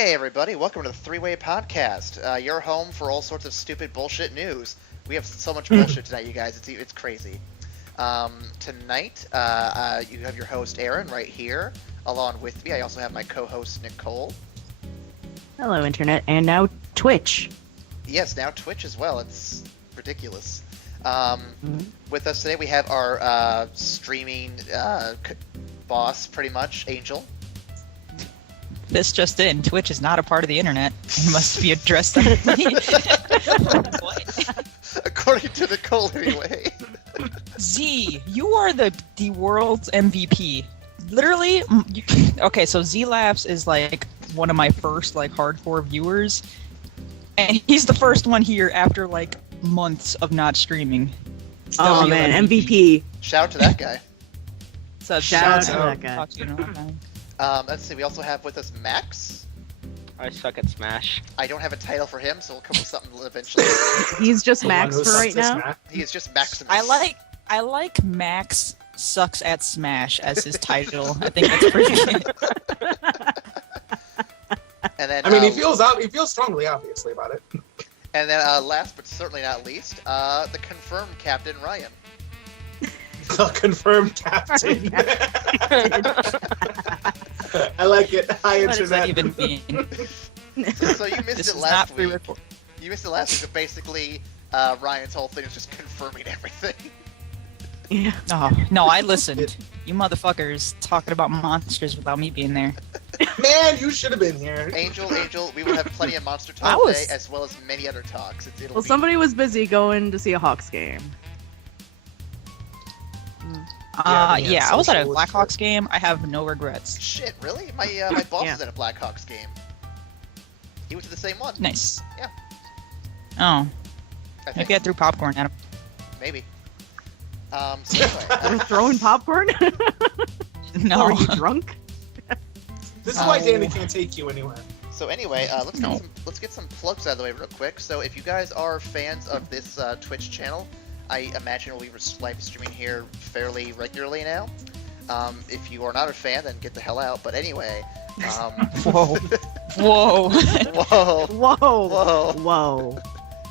Hey everybody, welcome to the Three-Way Podcast. Your home for all sorts of stupid bullshit news. We have so much bullshit tonight, you guys. It's crazy. Tonight, you have your host Aaron right here, along with me. I also have my co-host Nicole. Hello, Internet, and now Twitch. Yes, now Twitch as well. It's ridiculous. With us today, we have our streaming boss, pretty much, Angel. This just in, Twitch is not a part of the internet. It must be addressed differently. What? According to Nicole, anyway. Z, you are the world's MVP. Literally, okay, so Z Labs is like one of my first like hardcore viewers, and he's the first one here after like months of not streaming. Oh man, MVP. Shout out to that guy. So Shout out to that guy. Talk to you in a long time. Let's see, we also have with us Max. I suck at Smash. I don't have a title for him, so we'll come up with something eventually. He's just Max for right now. He is just Maximus. I like Max sucks at Smash as his title. I think that's pretty good. And then, I mean, he feels strongly, obviously, about it. And then, last but certainly not least, the confirmed Captain Ryan. The confirmed captain. I like it. Hi, What does that even mean? So you missed This it is last not week. pre-recorded. You missed it last week, but basically, Ryan's whole thing is just confirming everything. Yeah. Oh, no, I listened. You motherfuckers talking about monsters without me being there. Man, you should have been here. Angel, we will have plenty of monster I talk was- today, as well as many other talks. It'll Well, be... somebody was busy going to see a Hawks game. Yeah, I was at a social Blackhawks game. I have no regrets. Shit, really? My boss Yeah. was at a Blackhawks game. He went to the same one. Nice. Yeah. Oh, I think. maybe I threw popcorn at him. Maybe. So anyway, You're throwing popcorn? No. Are you drunk? This is why Danny can't take you anywhere. let's get some plugs out of the way real quick. So if you guys are fans of this Twitch channel, I imagine we'll be live streaming here fairly regularly now. If you are not a fan, then get the hell out. But anyway, Whoa. Whoa. whoa, Whoa. whoa, Whoa.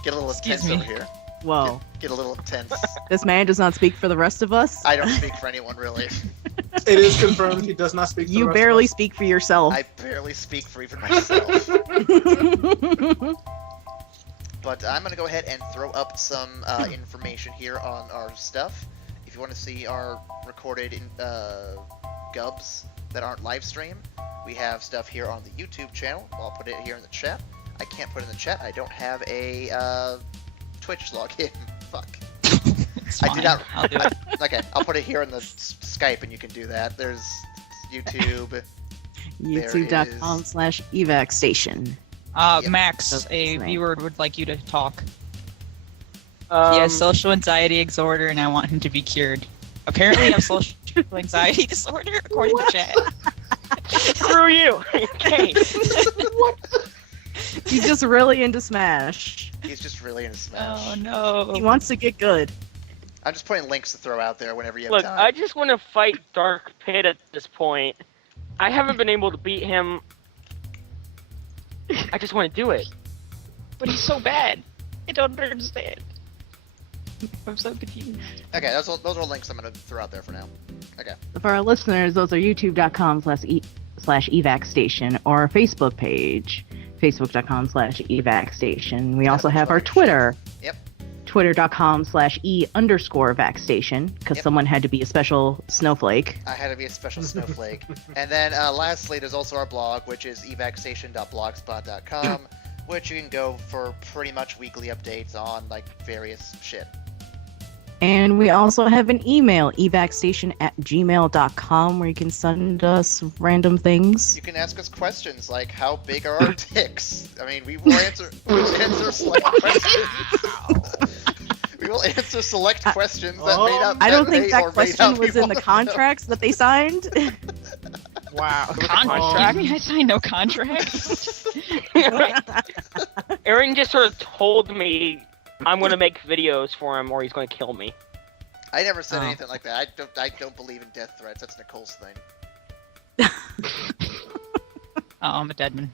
get a little Excuse intense me. over here. Whoa. Get a little intense. This man does not speak for the rest of us. I don't speak for anyone really. It is confirmed he does not speak for the You rest barely of us. speak for yourself. I barely speak for even myself. But I'm going to go ahead and throw up some information here on our stuff. If you want to see our recorded gubs that aren't live stream, we have stuff here on the YouTube channel. I'll put it here in the chat. I can't put it in the chat. I don't have a Twitch login. Fuck. It's I do fine. not- I'll do it. Okay, I'll put it here in the Skype and you can do that. There's YouTube. YouTube.com/evac station. Yep. Max, That's a his name. viewer would like you to talk. He has social anxiety disorder, and I want him to be cured. Apparently, I have social anxiety disorder, according to chat. Screw you! Okay. He's just really into Smash. He's just really into Smash. Oh no! He wants to get good. I'm just putting links to throw out there whenever you have Look, time. I just want to fight Dark Pit at this point. I haven't been able to beat him. I just want to do it. But he's so bad. I don't understand. I'm so confused. Okay, those are links I'm going to throw out there for now. Okay. For our listeners, those are youtube.com/evac station or our Facebook page, facebook.com/evac station. We also have our Twitter. Yep. Twitter.com/e_vac station because Yep. someone had to be a special snowflake. I had to be a special snowflake. And then lastly, there's also our blog, which is evacstation.blogspot.com, which you can go for pretty much weekly updates on like various shit. And we also have an email, evacstation@gmail.com, where you can send us random things. You can ask us questions like, how big are our dicks? I mean, we will answer select questions. We will answer select questions that may not. I don't think may that or may question not be was in the one of contracts that they signed. Wow. Contract? I signed no contract. Aaron just sort of told me I'm going to make videos for him or he's going to kill me. I never said Oh. anything like that. I don't believe in death threats. That's Nicole's thing. Oh, I'm a dead man.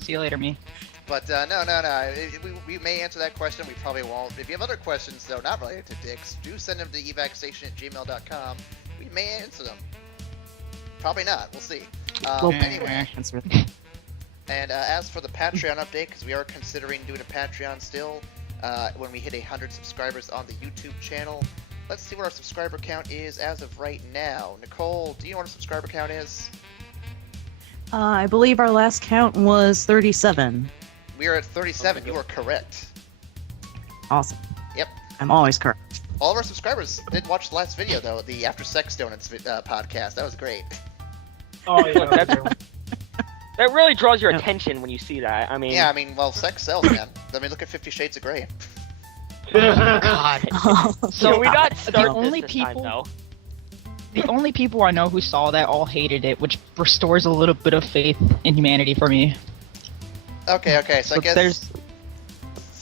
See you later, me. But no. We may answer that question. We probably won't. If you have other questions, though, not related to dicks, do send them to evacstation@gmail.com. We may answer them. Probably not. We'll see. Anyway. And as for the Patreon update, because we are considering doing a Patreon still, when we hit 100 subscribers on the YouTube channel. Let's see what our subscriber count is as of right now. Nicole, do you know what our subscriber count is? I believe our last count was 37. We are at 37. You are correct. Awesome. Yep. I'm always correct. All of our subscribers did watch the last video, though, the After Sex Donuts podcast. That was great. Oh yeah. That really draws your attention when you see that. I mean, Yeah, I mean, well, sex sells, man. I mean, look at 50 Shades of Grey. God. So we got the started only this time, people, though. the only people I know who saw that all hated it, which restores a little bit of faith in humanity for me. Okay. So I guess there's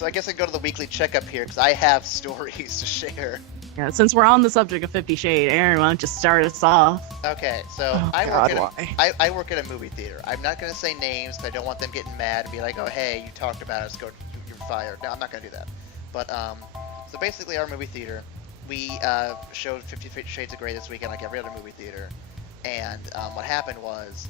I can go to the weekly checkup here because I have stories to share. Yeah, since we're on the subject of 50 Shade, Aaron, why don't you start us off? Okay, so Oh, I God, work why? at I work at a movie theater. I'm not gonna say names because I don't want them getting mad and be like, oh hey, you talked about us, you're fired. No, I'm not gonna do that. But so basically, our movie theater, we showed 50 Shades of Grey this weekend, like every other movie theater. And what happened was,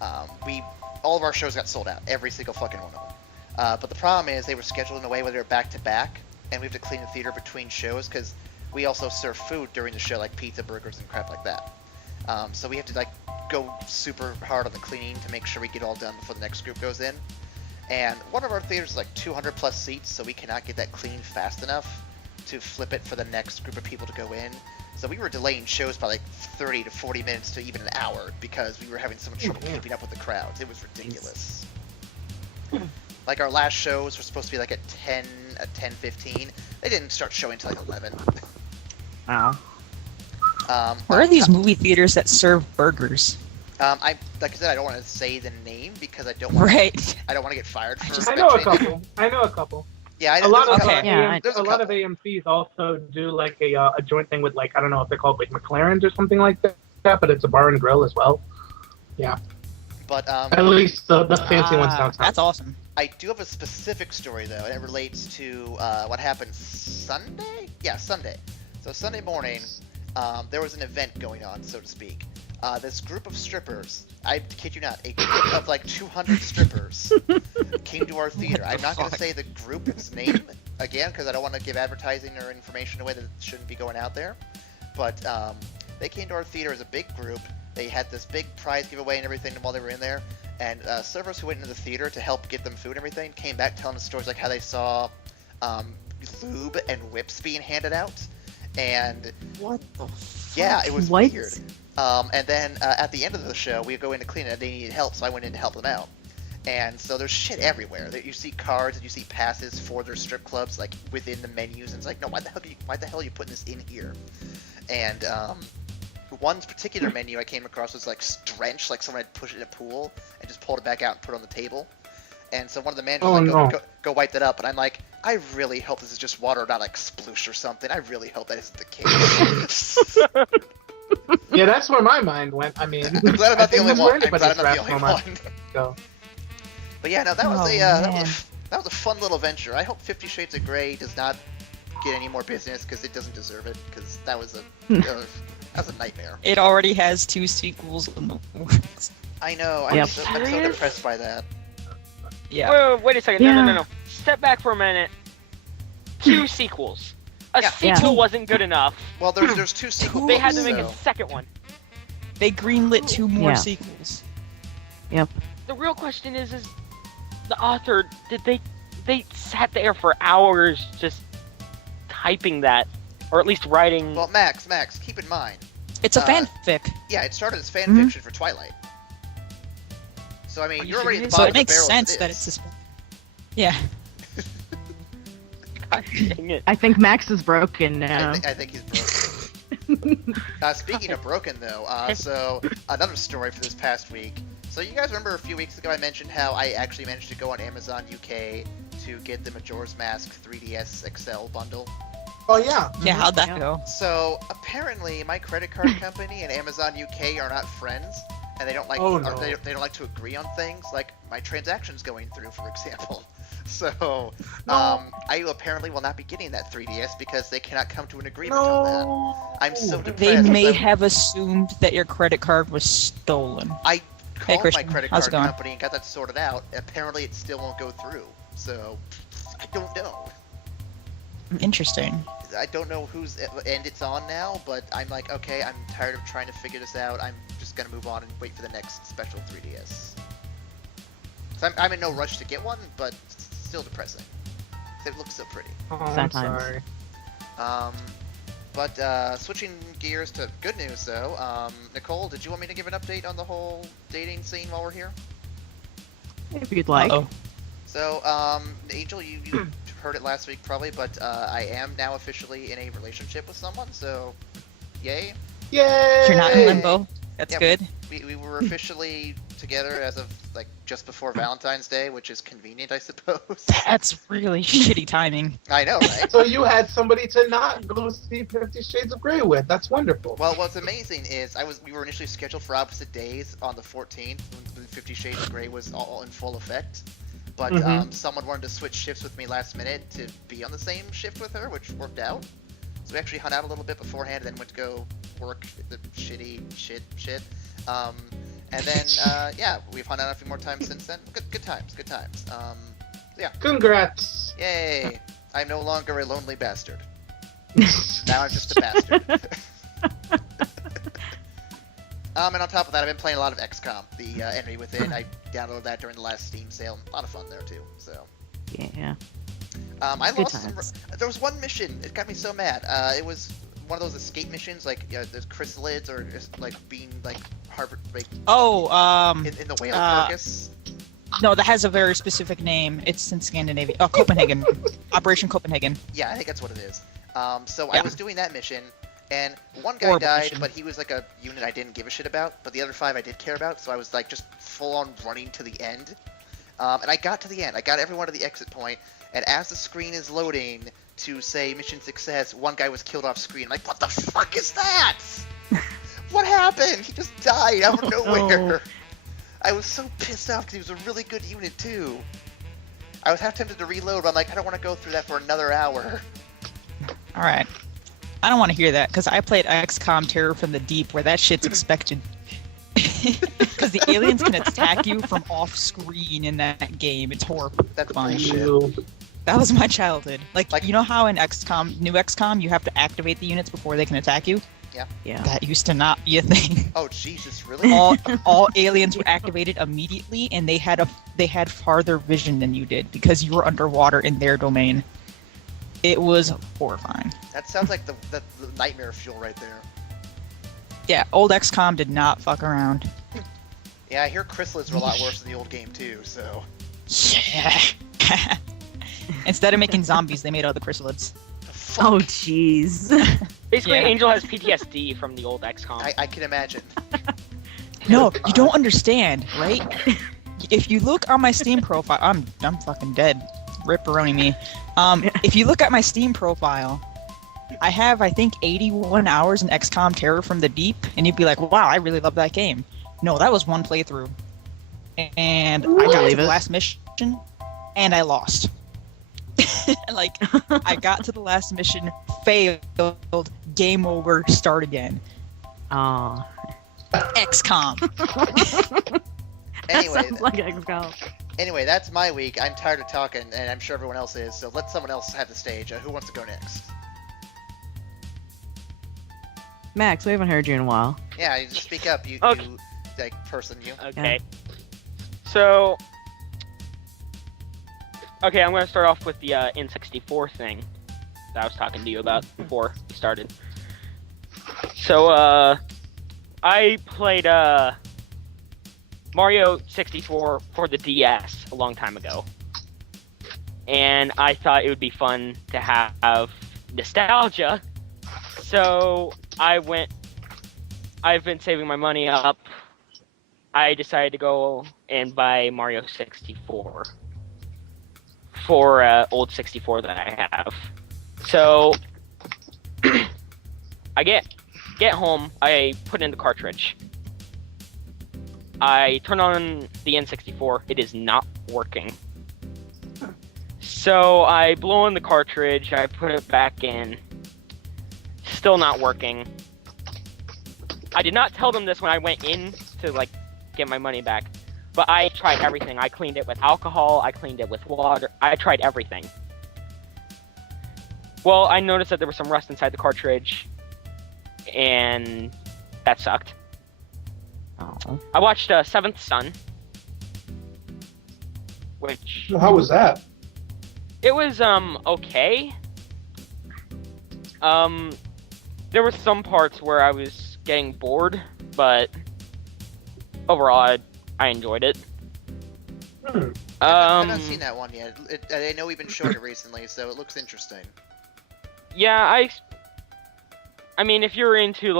all of our shows got sold out, every single fucking one of them. But the problem is they were scheduled in a way where they were back to back, and we have to clean the theater between shows because we also serve food during the show, like pizza, burgers, and crap like that. So we have to like go super hard on the cleaning to make sure we get all done before the next group goes in. And one of our theaters is like 200 plus seats, so we cannot get that cleaned fast enough to flip it for the next group of people to go in. So we were delaying shows by like 30 to 40 minutes to even an hour because we were having so much trouble keeping up with the crowds. It was ridiculous. Like our last shows were supposed to be like at 10:15. They didn't start showing until like 11. Wow. where are these movie theaters that serve burgers? Like I said, I don't want to say the name because I don't want Right. I don't want to get fired for. I know a mentioning it. couple. Yeah, A lot of Okay. Yeah, there's a lot of couple. AMCs also do like a joint thing with like I don't know if they're called like McLaren's or something like that, but it's a bar and grill as well. Yeah. But At least the fancy ones downtown. That's awesome. I do have a specific story though, and it relates to what happened Sunday. Yeah, Sunday. So Sunday morning, there was an event going on, so to speak. This group of strippers, I kid you not, a group of like 200 strippers came to our theater. I'm not going to say the group's name again because I don't want to give advertising or information away that shouldn't be going out there. But they came to our theater as a big group. They had this big prize giveaway and everything while they were in there. And servers who went into the theater to help get them food and everything came back telling us stories like how they saw lube and whips being handed out. And What the fuck? yeah, it was What? weird. And then at the end of the show, we go in to clean it. They needed help, so I went in to help them out. And so there's shit everywhere. You see cards and you see passes for their strip clubs like within the menus, and it's like, no, why the hell are you putting this in here? And one particular menu I came across was like drenched, like someone had pushed it in a pool and just pulled it back out and put it on the table. And so one of the managers was like, go wipe that up. And I'm like, I really hope this is just water, not like sploosh or something. I really hope that isn't the case. Yeah, that's where my mind went. I mean, I'm glad I'm not the only one. I'm glad I'm not the anybody's only draft one. so. But yeah, no, that was Oh, that was a fun little venture. I hope 50 Shades of Grey does not get any more business because it doesn't deserve it. Because that was a nightmare. It already has 2 sequels in the works. I know. Yep. I'm so Serious? depressed by that. Yeah. Wait a second. Yeah. No. Step back for a minute. 2 sequels. A Yeah. sequel wasn't good enough. Well, there's 2 sequels. They had to make so. a second one. They greenlit 2 more Yeah. sequels. The real question is the author, did they sat there for hours just typing that, or at least writing? Well, Max, keep in mind. It's a fanfic. Yeah, it started as fan Mhm. fiction for Twilight. So I mean, Are you you're already at the serious? So bottom it of the makes barrel sense as it that is. it's Yeah. God dang it. I think Max is broken now. I think he's broken. Speaking of broken, though, so another story for this past week. So you guys remember a few weeks ago I mentioned how I actually managed to go on Amazon UK to get the Majora's Mask 3DS XL bundle? Oh yeah. Yeah, how'd that Yeah. go? So apparently my credit card company and Amazon UK are not friends, and they don't like Oh, or no. they don't like to agree on things, like my transaction's going through, for example. So I apparently will not be getting that 3DS because they cannot come to an agreement on that. No. I'm so depressed. They may I'm- have assumed that your credit card was stolen. I called my Christian, credit how's card it going? company and got that sorted out. Apparently, it still won't go through. So I don't know. Interesting. I don't know whose end it's on now, but I'm like, okay, I'm tired of trying to figure this out. I'm just gonna move on and wait for the next special 3DS. So I'm in no rush to get one, but it's still depressing. It looks so pretty. Oh, I'm Sometimes. sorry. But switching gears to good news, though. Nicole, did you want me to give an update on the whole dating scene while we're here? If you'd like. Uh-oh. So, Angel, you heard it last week probably, but I am now officially in a relationship with someone, so yay. Yay! You're not in limbo. That's Yeah, good. We were officially together as of, like, just before Valentine's Day, which is convenient, I suppose. That's really shitty timing. I know, right? So you had somebody to not go see 50 Shades of Grey with. That's wonderful. Well, what's amazing is we were initially scheduled for opposite days on the 14th when 50 Shades of Grey was all in full effect. But Mhm. someone wanted to switch shifts with me last minute to be on the same shift with her, which worked out. So we actually hung out a little bit beforehand, and then went to go work the shitty shit. And then yeah, we've hung out a few more times since then. Good times. Congrats. Yay! I'm no longer a lonely bastard. Now I'm just a bastard. And on top of that, I've been playing a lot of XCOM, the Enemy Within. I downloaded that during the last Steam sale. A lot of fun there too. So, Yeah. I Good lost some. times. There was one mission. It got me so mad. It was one of those escape missions, like there's chrysalids or just like being like Harvard, like Oh, in the whale uh, carcass. no, that has a very specific name. It's in Scandinavia. Oh, Copenhagen. Operation Copenhagen. Yeah, I think that's what it is. So I Yeah. was doing that mission, and one guy Horrible died, mission. but he was like a unit I didn't give a shit about. But the other 5 I did care about, so I was like just full on running to the end. And I got to the end. I got everyone to the exit point, and as the screen is loading to say mission success, one guy was killed off screen. I'm like, what the fuck is that? What happened? He just died out of nowhere. I was so pissed off because he was a really good unit too. I was half tempted to reload, but I'm like, I don't want to go through that for another hour. All right. I don't want to hear that because I played XCOM Terror from the Deep, where that shit's expected. Because the aliens can attack you from off screen in that game. It's horrible. That's Fine. bullshit. You. That was my childhood. Like, Like- you know how in XCOM, new XCOM, you have to activate the units before they can attack you? Yeah. That used to not be a thing. Oh Jesus, really? all aliens were activated immediately, and they had farther vision than you did because you were underwater in their domain. It was horrifying. That sounds like the nightmare fuel right there. Yeah, old XCOM did not fuck around. Yeah, I hear chrysalids were a lot worse in the old game too. So Yeah. Instead of making zombies, they made other chrysalids. the fuck? Oh, jeez. Basically, Yeah. Angel has PTSD from the old XCOM. I can imagine. No, you don't understand, right? If you look on my Steam profile, I'm fucking dead. Ripperoni me. If you look at my Steam profile, I have, I think, 81 hours in XCOM Terror from the Deep, and you'd be like, wow, I really love that game. No, that was one playthrough. And I got to Believe the it. last mission, and I lost. Like, I got to the last mission, failed, game over, start again. Oh. XCOM. Anyway, Sounds like XCOM. anyway, that's my week. I'm tired of talking, and I'm sure everyone else is. So let someone else have the stage. Who wants to go next? Max, we haven't heard you in a while. Yeah, you just speak up. You, Okay. you like person. You. Okay. So, okay, I'm going to start off with the N64 thing that I was talking to you about before we started. So, I played Mario 64 for the DS a long time ago. And I thought it would be fun to have nostalgia. So, I've been saving my money up. I decided to go and buy Mario 64 for old 64 that I have. So I get home, I put in the cartridge, I turn on the N64. It is not working. So I blow in the cartridge. I put it back in. Still not working. I did not tell them this when I went in to like get my money back, but I tried everything. I cleaned it with alcohol. I cleaned it with water. I tried everything. Well, I noticed that there was some rust inside the cartridge, and that sucked. Oh. I watched Seventh Son, which Well, how was that? it was okay. There were some parts where I was getting bored, but overall I enjoyed it. I've not seen that one yet. I know we've been showing it recently, so it looks interesting. Yeah, I mean, if you're into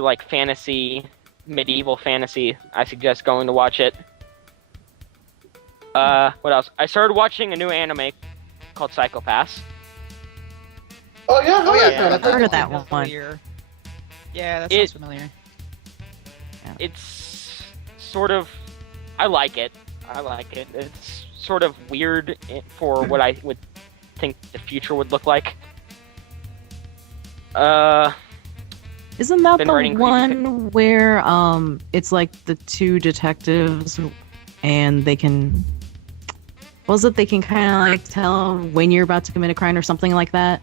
like fantasy, medieval fantasy, I suggest going to watch it. What else? I started watching a new anime called Psychopaths. Oh yeah, Oh, yeah, yeah. I've heard of that Sounds one. familiar. Yeah, that sounds It- familiar. It's sort of, I like it. It's sort of weird for what I would think the future would look like. Isn't that Been the writing creepy one where it's like the two detectives and they can they can kind of like tell when you're about to commit a crime or something like that?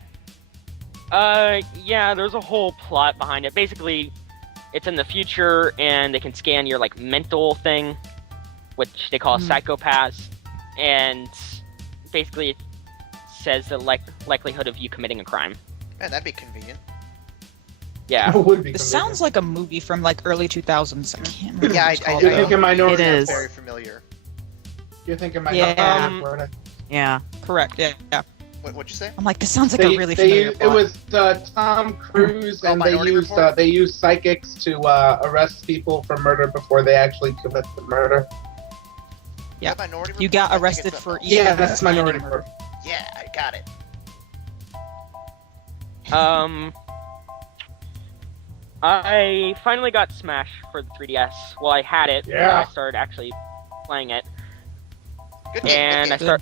Yeah, there's a whole plot behind it. Basically, it's in the future, and they can scan your, like, mental thing, which they call psychopaths, and basically it says the likelihood of you committing a crime. Man, that'd be convenient. Yeah. It would be This convenient. sounds like a movie from like early 2000s. I can't remember. Yeah, what it's I called, You're know. though. thinking Minority It is. Very Report. familiar. You're thinking Yeah. Minority Report. Yeah. Correct. Yeah. What'd you say? I'm like, this sounds like a really familiar it plot. was Tom Cruise, Oh, and they Minority used Report? psychics to arrest people for murder before they actually commit the murder. Yeah. Is that Minority You Report? got I think arrested it's for something Yeah, Yeah, that's that's Minority Minority Report. else. Yeah, I got it. I finally got Smash for the 3DS. Well, I had it, but Yeah. I started actually playing it. Good game, And good game.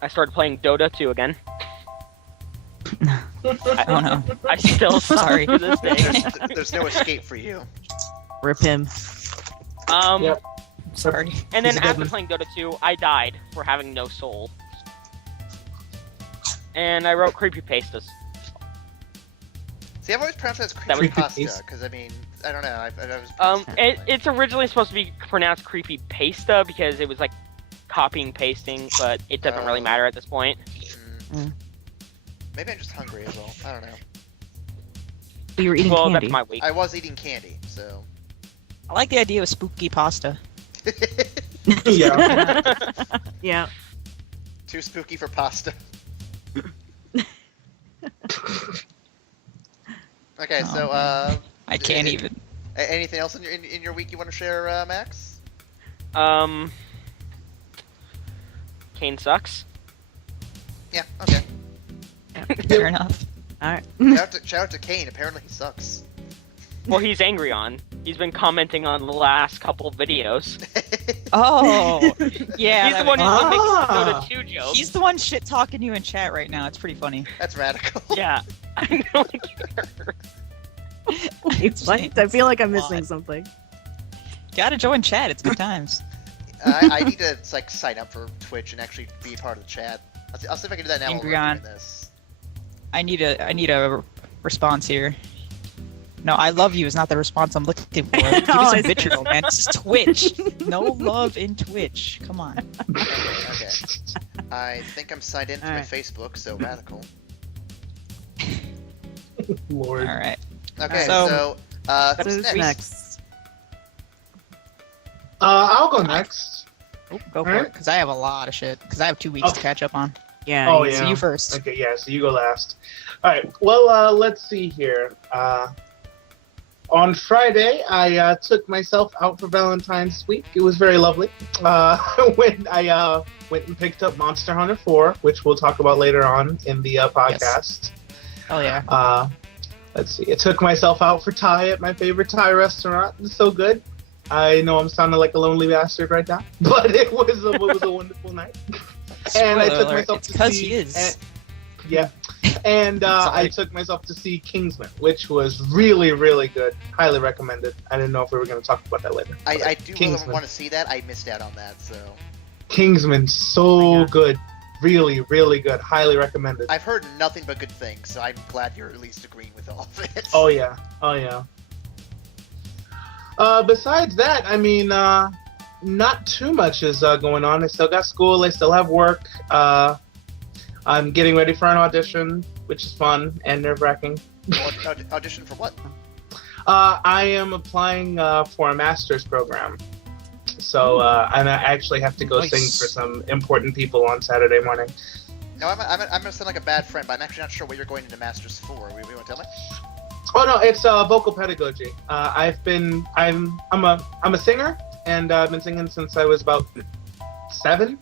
I started playing Dota 2 again. Oh no. I still suck Sorry. to this day. There's no escape for you. Rip him. Yep. Sorry. And He's then a good after one. playing Dota 2, I died for having no soul. And I wrote creepypastas. See, I've always pronounced it as That was creepypasta, because, I mean, I don't know, I was... It's originally supposed to be pronounced creepypasta because it was like copying pasting, but it doesn't really matter at this point. Maybe I'm just hungry as well, I don't know. You were eating Well, candy. that's my week. I was eating candy, so... I like the idea of spooky pasta. Yeah. Yeah. Too spooky for pasta. Okay, so, I can't even. anything else in your week you want to share, Max? Kane sucks. Yeah, okay. Fair enough. All right. Shout out to Kane, apparently he sucks. Well, he's angry on. He's been commenting on the last couple videos. Oh, yeah. He's the that one makes- who's making Ah. Dota 2 jokes. He's the one shit talking you in chat right now. It's pretty funny. That's radical. Yeah. I know. It's like, I feel like I'm missing something. Gotta join chat. It's good times. I need to like sign up for Twitch and actually be part of the chat. I'll see if I can do that now while we're Angry doing this. I need a response here. No, I love you is not the response I'm looking for. Give me Oh, some I see. vitriol, man. This is Twitch. No love in Twitch. Come on. Okay. I think I'm signed in to my Alright. Facebook, so radical. Lord. All right. Okay, So- so So who's who's next? next? I'll go next. Oh, go for Alright. it, because I have a lot of shit. Because I have 2 weeks to catch up on. Yeah. Oh, you- yeah. So you first. Okay, yeah, so you go last. Alright, well, let's see here. On Friday, I took myself out for Valentine's week. It was very lovely. When I went and picked up Monster Hunter 4, which we'll talk about later on in the podcast. Oh yeah. let's see. I took myself out for Thai at my favorite Thai restaurant. It was so good. I know I'm sounding like a lonely bastard right now, but it was a wonderful night. And I took myself to see. He is. Yeah. And I took myself to see Kingsman, which was really, really good. Highly recommended. I didn't know if we were going to talk about that later. I do really want to see that. I missed out on that, so. Kingsman, so good. Really, really good. Highly recommended. I've heard nothing but good things, so I'm glad you're at least agreeing with all of it. Oh, yeah. Oh, yeah. Besides that, I mean, not too much is going on. I still got school. I still have work. I'm getting ready for an audition, which is fun and nerve-wracking. Audition for what? I am applying for a master's program. So and I actually have to go sing for some important people on Saturday morning. No, I'm gonna sound like a bad friend, but I'm actually not sure what you're going into masters for. You want to tell me? Oh no, it's vocal pedagogy. I'm a singer, and I've been singing since I was about 7.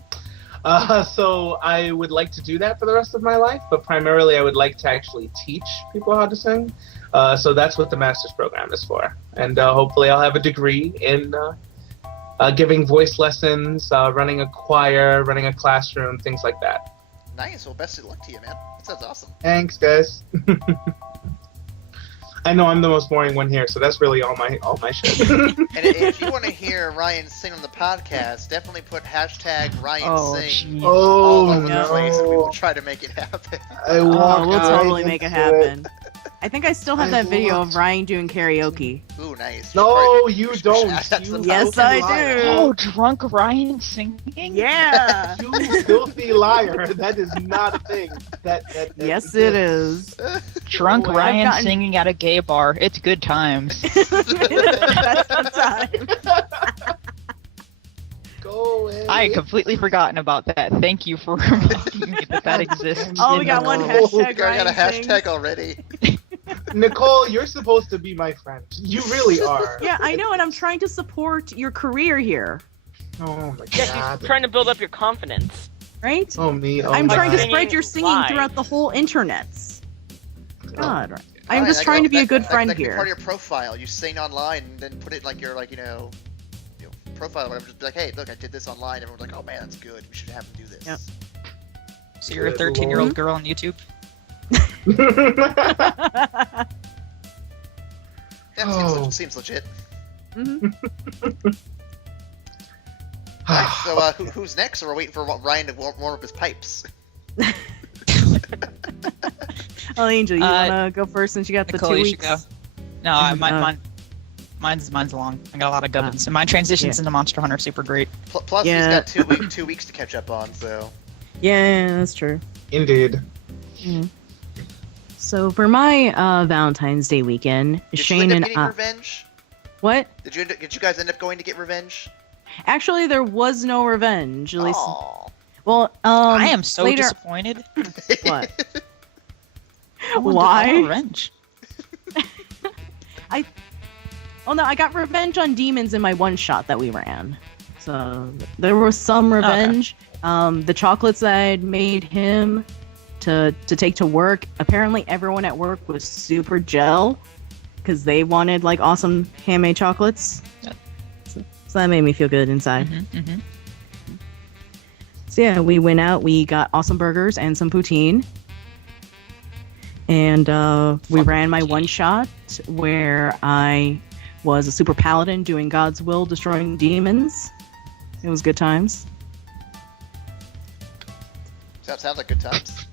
So I would like to do that for the rest of my life, but primarily I would like to actually teach people how to sing. So that's what the master's program is for, and hopefully I'll have a degree in giving voice lessons, running a choir, running a classroom, things like that. Nice. Well, best of luck to you, man. That sounds awesome. Thanks, guys. I know I'm the most boring one here, so that's really all my shit. And if you want to hear Ryan sing on the podcast, definitely put hashtag Ryan Sing all over the place, and we will try to make it happen. We'll totally make it happen. I think I still have that video of Ryan doing karaoke. Ooh, nice. No, you don't. Yes, I do. Oh, drunk Ryan singing? Yeah. You filthy liar. That is not a thing. Yes, it is. Drunk Ryan singing at a gay bar. It's good times. That's the time. Go away. I had completely forgotten about that. Thank you for reminding me that exists. Oh, we got one hashtag. I got a hashtag already. Nicole, you're supposed to be my friend. You really are. Yeah, I know, and I'm trying to support your career here. Oh my Yeah, god. she's trying to build up your confidence. Right? Oh me. Oh I'm my trying to God. spread your singing live. throughout the whole internet. God, Oh. I'm just trying to be a good friend that could be here. part of your profile. You sing online and then put it like your profile. Whatever. Just be like, hey, look, I did this online. Everyone's like, oh man, that's good. We should have him do this. Yep. So you're a 13-year-old girl on YouTube? Yeah, seems legit. Mhm. Right, so who's next? Or we're waiting for Ryan to warm up his pipes. Oh, Angel, you wanna go first since you got Nicole, the 2 you weeks? should go. No, mine's long. I got a lot of gubbins, and my transitions into Monster Hunter are super great. Plus, he's got 2 weeks to catch up on. So. Yeah, that's true. Indeed. Mhm. So for my Valentine's Day weekend, Did Shane you end and up getting revenge? What? Did you guys end up going to get revenge? Actually, there was no revenge. At least, Aw. well, I am so later... disappointed. What? I want Why? revenge. Oh no, I got revenge on demons in my one shot that we ran. So there was some revenge. Okay. The chocolates that I had made him to take to work. Apparently, everyone at work was super gel because they wanted like awesome handmade chocolates. Yeah. So that made me feel good inside. Mm-hmm, mm-hmm. So yeah, we went out. We got awesome burgers and some poutine. And we ran my one shot where I was a super paladin doing God's will, destroying demons. It was good times. Sounds like good times.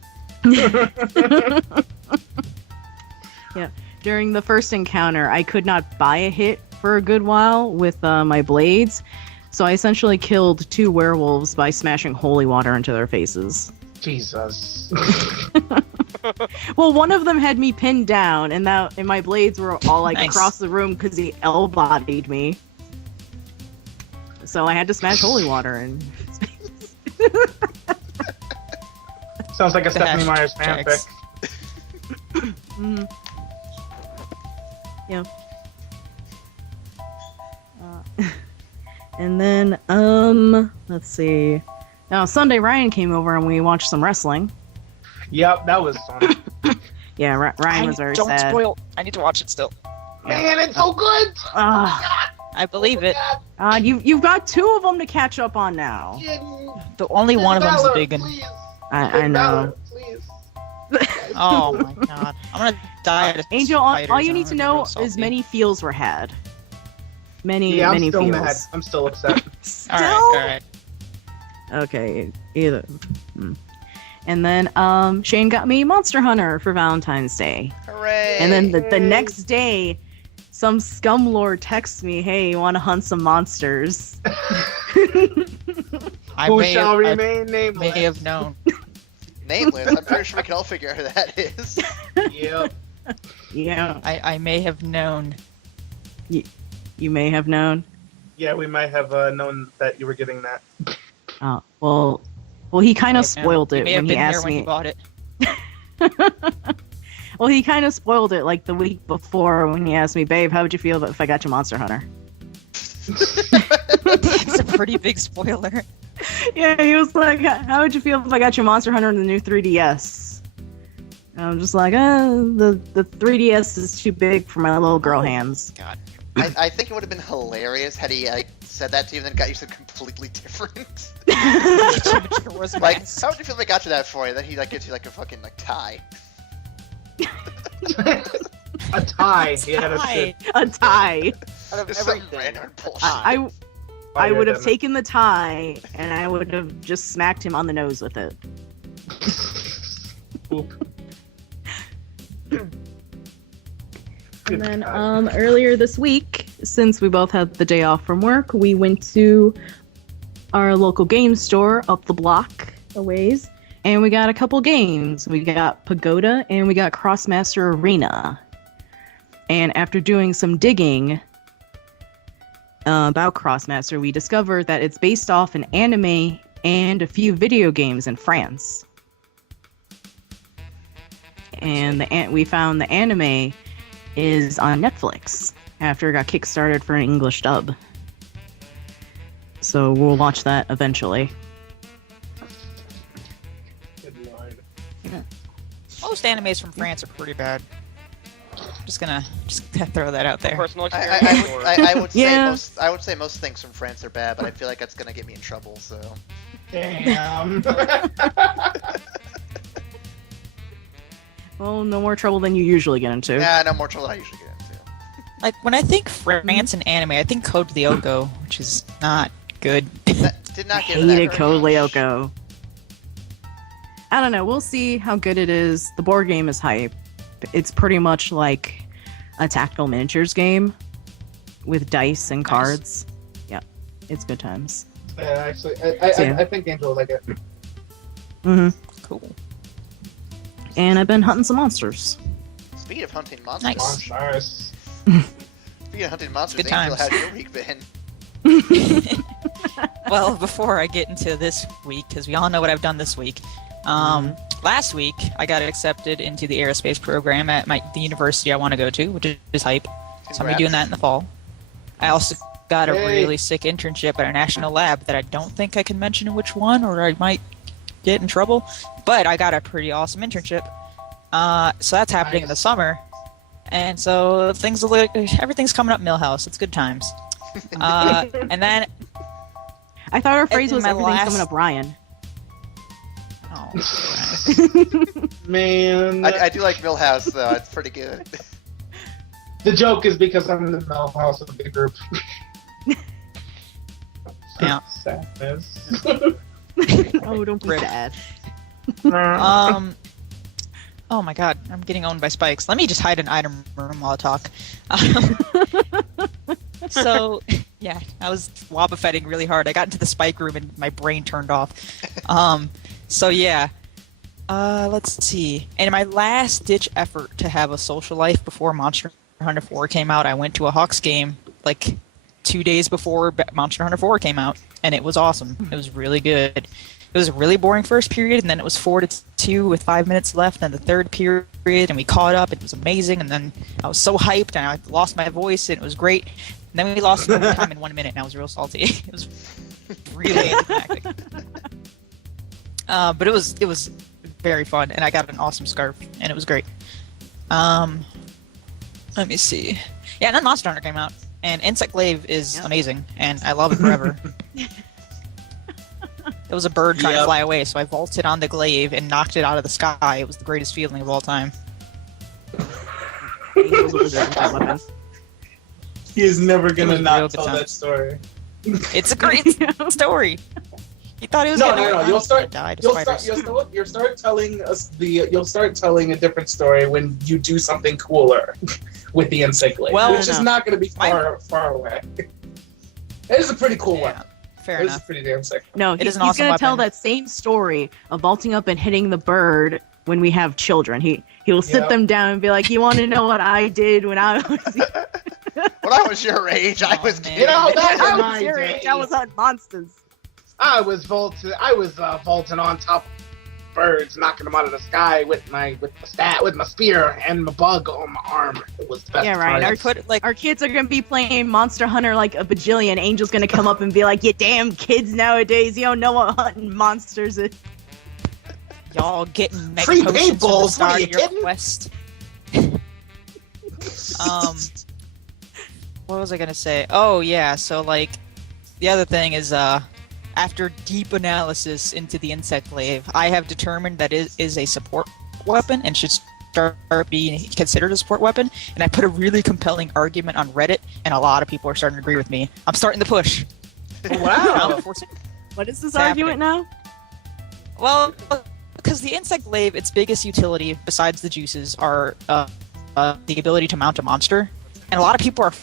Yeah. During the first encounter, I could not buy a hit for a good while with my blades. So I essentially killed 2 werewolves by smashing holy water into their faces. Jesus. Well, one of them had me pinned down, and my blades were all like Nice. across the room because he L-bodied me. So I had to smash holy water and. Sounds like a The Stephanie Myers hashtags. fanfic. Mm. Yeah. And then let's see. Now Sunday Ryan came over and we watched some wrestling. Yep, that was fun. Yeah, Ryan was very don't sad. spoil. I need to watch it still. Man, it's so good. Ah, I believe it. you've got 2 of them to catch up on now. The only one of them's the Valor, big one. please. I know. Valor, please. Oh my god. I'm gonna die at a Angel, all spiders, you and need I'm to gonna be know real is salty. many feels were had. Many Yeah, I'm many still feels. mad. I'm still upset. Still? Alright. Okay, either. And then Shane got me Monster Hunter for Valentine's Day. Hooray! And then the next day, some scumlord texts me, "Hey, you want to hunt some monsters?" I Who may shall have, remain I nameless? may have known. Nameless. I'm pretty sure we can all figure out who that is. Yep. Yeah, I may have known. you may have known. Yeah, we might have known that you were getting that. Oh, well, he kind of spoiled You it may have when he been there asked when me. you bought it. Well, he kind of spoiled it like the week before when he asked me, "Babe, how would you feel if I got you Monster Hunter?" It's a pretty big spoiler. Yeah, he was like, "How would you feel if I got you Monster Hunter in the new 3DS?" And I'm just like, the 3DS is too big for my little girl hands. God. I think it would have been hilarious had he said that to you and then got you something completely different. Was Like, nice. how would you feel if I got you that for you? Then he gives you a fucking tie. A tie. Yeah, that's Hi. it. A tie. Out of Just some everything. random bullshit. I would have Damn it. taken the tie and I would have just smacked him on the nose with it. Oop. And Good then God. earlier this week, since we both had the day off from work, we went to our local game store up the block a ways, and we got a couple games. We got Pagoda and we got Crossmaster Arena. And after doing some digging about Crossmaster, we discovered that it's based off an anime and a few video games in France. And we found the anime is on Netflix after it got kickstarted for an English dub. So we'll watch that eventually. Good Lord. Most animes from France are pretty bad. Just gonna throw that out there. Personal experience. or- I would say Yeah. I would say most things from France are bad, but I feel like that's gonna get me in trouble. So Damn. Well, no more trouble than you usually get into. yeah, no more trouble than I usually get into. Like when I think France and anime, I think Code Lyoko, which is not good. That did not get that Hated very Code much. Lyoko. I don't know. We'll see how good it is. The board game is hype. It's pretty much like a tactical miniatures game with dice and Nice. cards. Yeah, it's good times. Yeah, actually, Yeah. I think Angel will like it. hmm Cool. And I've been hunting some monsters. Speaking of hunting monsters, Nice. Monsters. speaking of hunting monsters, Good Angel, times. how's your week been? Well, before I get into this week, because we all know what I've done this week. Last week, I got accepted into the aerospace program at the university I want to go to, which is hype. So I'm gonna be doing that in the fall. I also got a Yay. really sick internship at a national lab that I don't think I can mention which one, or I might get in trouble. But I got a pretty awesome internship. So that's happening in the Nice. summer, and so everything's coming up Millhouse. It's good times. And then I thought our And phrase then was my everything's last- coming up Ryan. oh, Man. I do like Millhouse though; it's pretty good. The joke is because I'm in the Millhouse of the group. Yeah. Sadness. Oh, don't be Rip. sad. Oh my god, I'm getting owned by spikes. Let me just hide an item room while I talk. So, yeah, I was wobbuffetting really hard. I got into the spike room and my brain turned off. So yeah. Let's see. And in my last ditch effort to have a social life before Monster Hunter 4 came out, I went to a Hawks game like 2 days before Monster Hunter 4 came out, and it was awesome. It was really good. It was a really boring first period, and then it was 4-2 with 5 minutes left, and the third period, and we caught up. It was amazing, and then I was so hyped, and I lost my voice, and it was great. And then we lost overtime in 1 minute, and I was real salty. It was really anticlimactic. But it was very fun, and I got an awesome scarf, and it was great. Let me see. Yeah, and then Monster Hunter came out, and Insect Glaive is amazing, and I love it forever. It was a bird trying to fly away, so I vaulted on the glaive and knocked it out of the sky. It was the greatest feeling of all time. He is never It gonna was not real tell good that times. story. It's a great story. He thought he was No. gonna You'll start. die to You'll spiders. start telling us You'll start telling a different story when you do something cooler with the insect glaive, Well, which is not going to be far away. It is a pretty cool one. Fair It is enough. pretty damn sick. No, It he's is an awesome gonna tell weapon. that same story of vaulting up and hitting the bird when we have children. He'll sit Yep. them down and be like, "You want to know what I did when I was When I was your age, I was. man. You know, that I was was my your day. age, I was on monsters." I was vaulting on top of birds, knocking them out of the sky with my spear and my bug on my arm. It was the best. Yeah, right. part. Our kids are gonna be playing Monster Hunter like a bajillion. Angel's gonna come up and be like, "You damn kids nowadays, you don't know what hunting monsters is." Y'all getting mega Free potions at the paintballs, what start are you of your kidding? quest. What was I gonna say? Oh yeah, so like the other thing is after deep analysis into the insect glaive, I have determined that it is a support weapon and should start being considered a support weapon. And I put a really compelling argument on Reddit, and a lot of people are starting to agree with me. I'm starting to push. Wow. What is this It's argument now? Well, because the insect glaive, its biggest utility besides the juices are the ability to mount a monster, and a lot of people are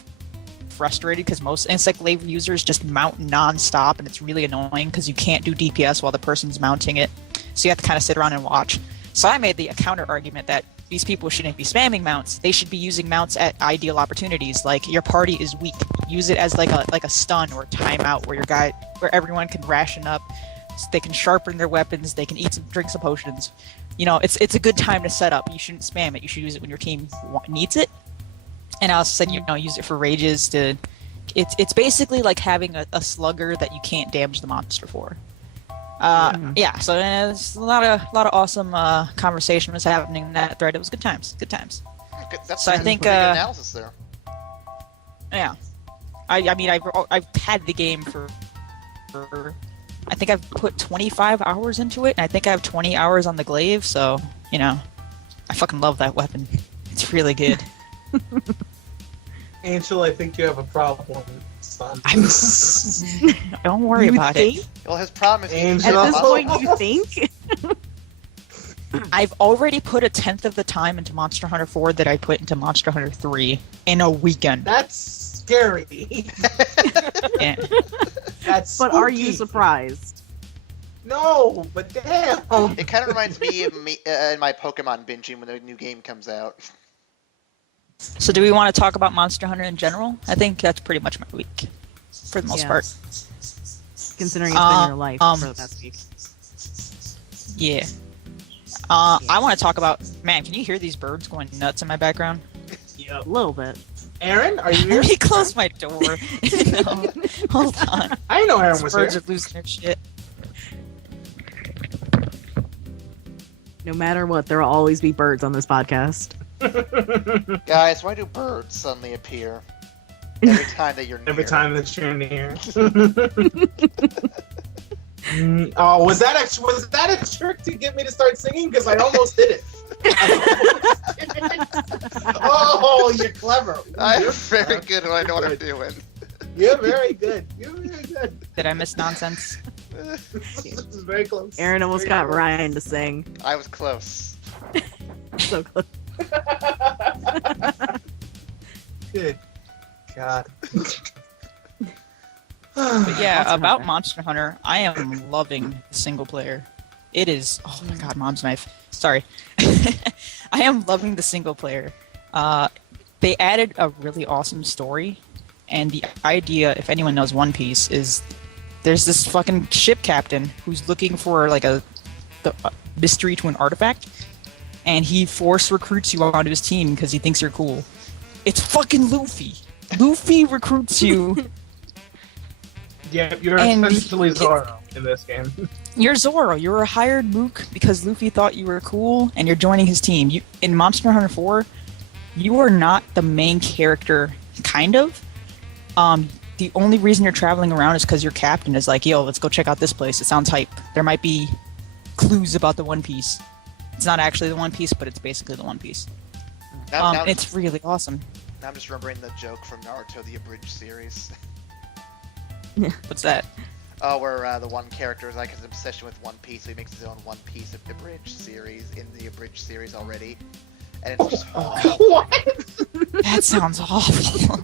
frustrated because most insect glaive users just mount non-stop, and it's really annoying because you can't do DPS while the person's mounting it, so you have to kind of sit around and watch. So I made the counter argument that these people shouldn't be spamming mounts. They should be using mounts at ideal opportunities. Like your party is weak, use it as like a stun or timeout where everyone can ration up. So they can sharpen their weapons. They can drink some potions. You know, it's a good time to set up. You shouldn't spam it. You should use it when your team needs it. And I also said, use it for rages to. It's basically like having a slugger that you can't damage the monster for. Yeah. So there's a lot of awesome conversation was happening in that thread. It was good times. Good times. That's So I think, pretty good analysis there. Yeah. I mean I've had the game for I think I've put 25 hours into it, and I think I have 20 hours on the glaive, so, I fucking love that weapon. It's really good. Angel, I think you have a problem, son. Don't worry You about think? it. Well, his problem is Angel. At this Oh. point, you think? I've already put 1/10 of the time into Monster Hunter 4 that I put into Monster Hunter 3 in a weekend. That's scary. Yeah. That's But are you spooky. surprised? No, but damn. It kind of reminds me of my Pokemon binging when the new game comes out. So do we want to talk about Monster Hunter in general? I think that's pretty much my week, for the most part. Considering it's been your life for the past week. Yeah. I want to talk about... Man, can you hear these birds going nuts in my background? A little bit. Aaron, are you here? Let me close my door. No, hold on. I didn't know Aaron These was birds here. are losing their shit. No matter what, there will always be birds on this podcast. Guys, why do birds suddenly appear every time that you're near? Every time that you're near. Oh, was that a trick to get me to start singing? Because I almost did it. Oh, you're clever. I'm You're very good when I know what I'm doing. You're very good. You're very good. Did I miss nonsense? This is very close. Aaron almost Very got close. Ryan to sing. I was close. So close. Good God. But yeah, Monster about Hunter. Monster Hunter, I am loving the single player. It is... Oh my god, mom's knife. Sorry. I am loving the single player. They added a really awesome story, and the idea, if anyone knows One Piece, is there's this fucking ship captain who's looking for like the mystery to an artifact, and he force recruits you onto his team because he thinks you're cool. It's fucking Luffy. Luffy recruits you. Yeah, you're And essentially it- Zoro. in this game. You're Zoro. You're a hired mook because Luffy thought you were cool, and you're joining his team. You in Monster Hunter 4, you are not the main character, kind of. The only reason you're traveling around is because your captain is like, yo, let's go check out this place. It sounds hype. There might be clues about the One Piece. It's not actually the One Piece, but it's basically the One Piece. Now, It's really awesome. now I'm just remembering the joke from Naruto, the abridged series. What's that? Oh, where the one character is like has an obsession with One Piece, so he makes his own One Piece abridged series in the abridged series already, and it's just What? That sounds awful.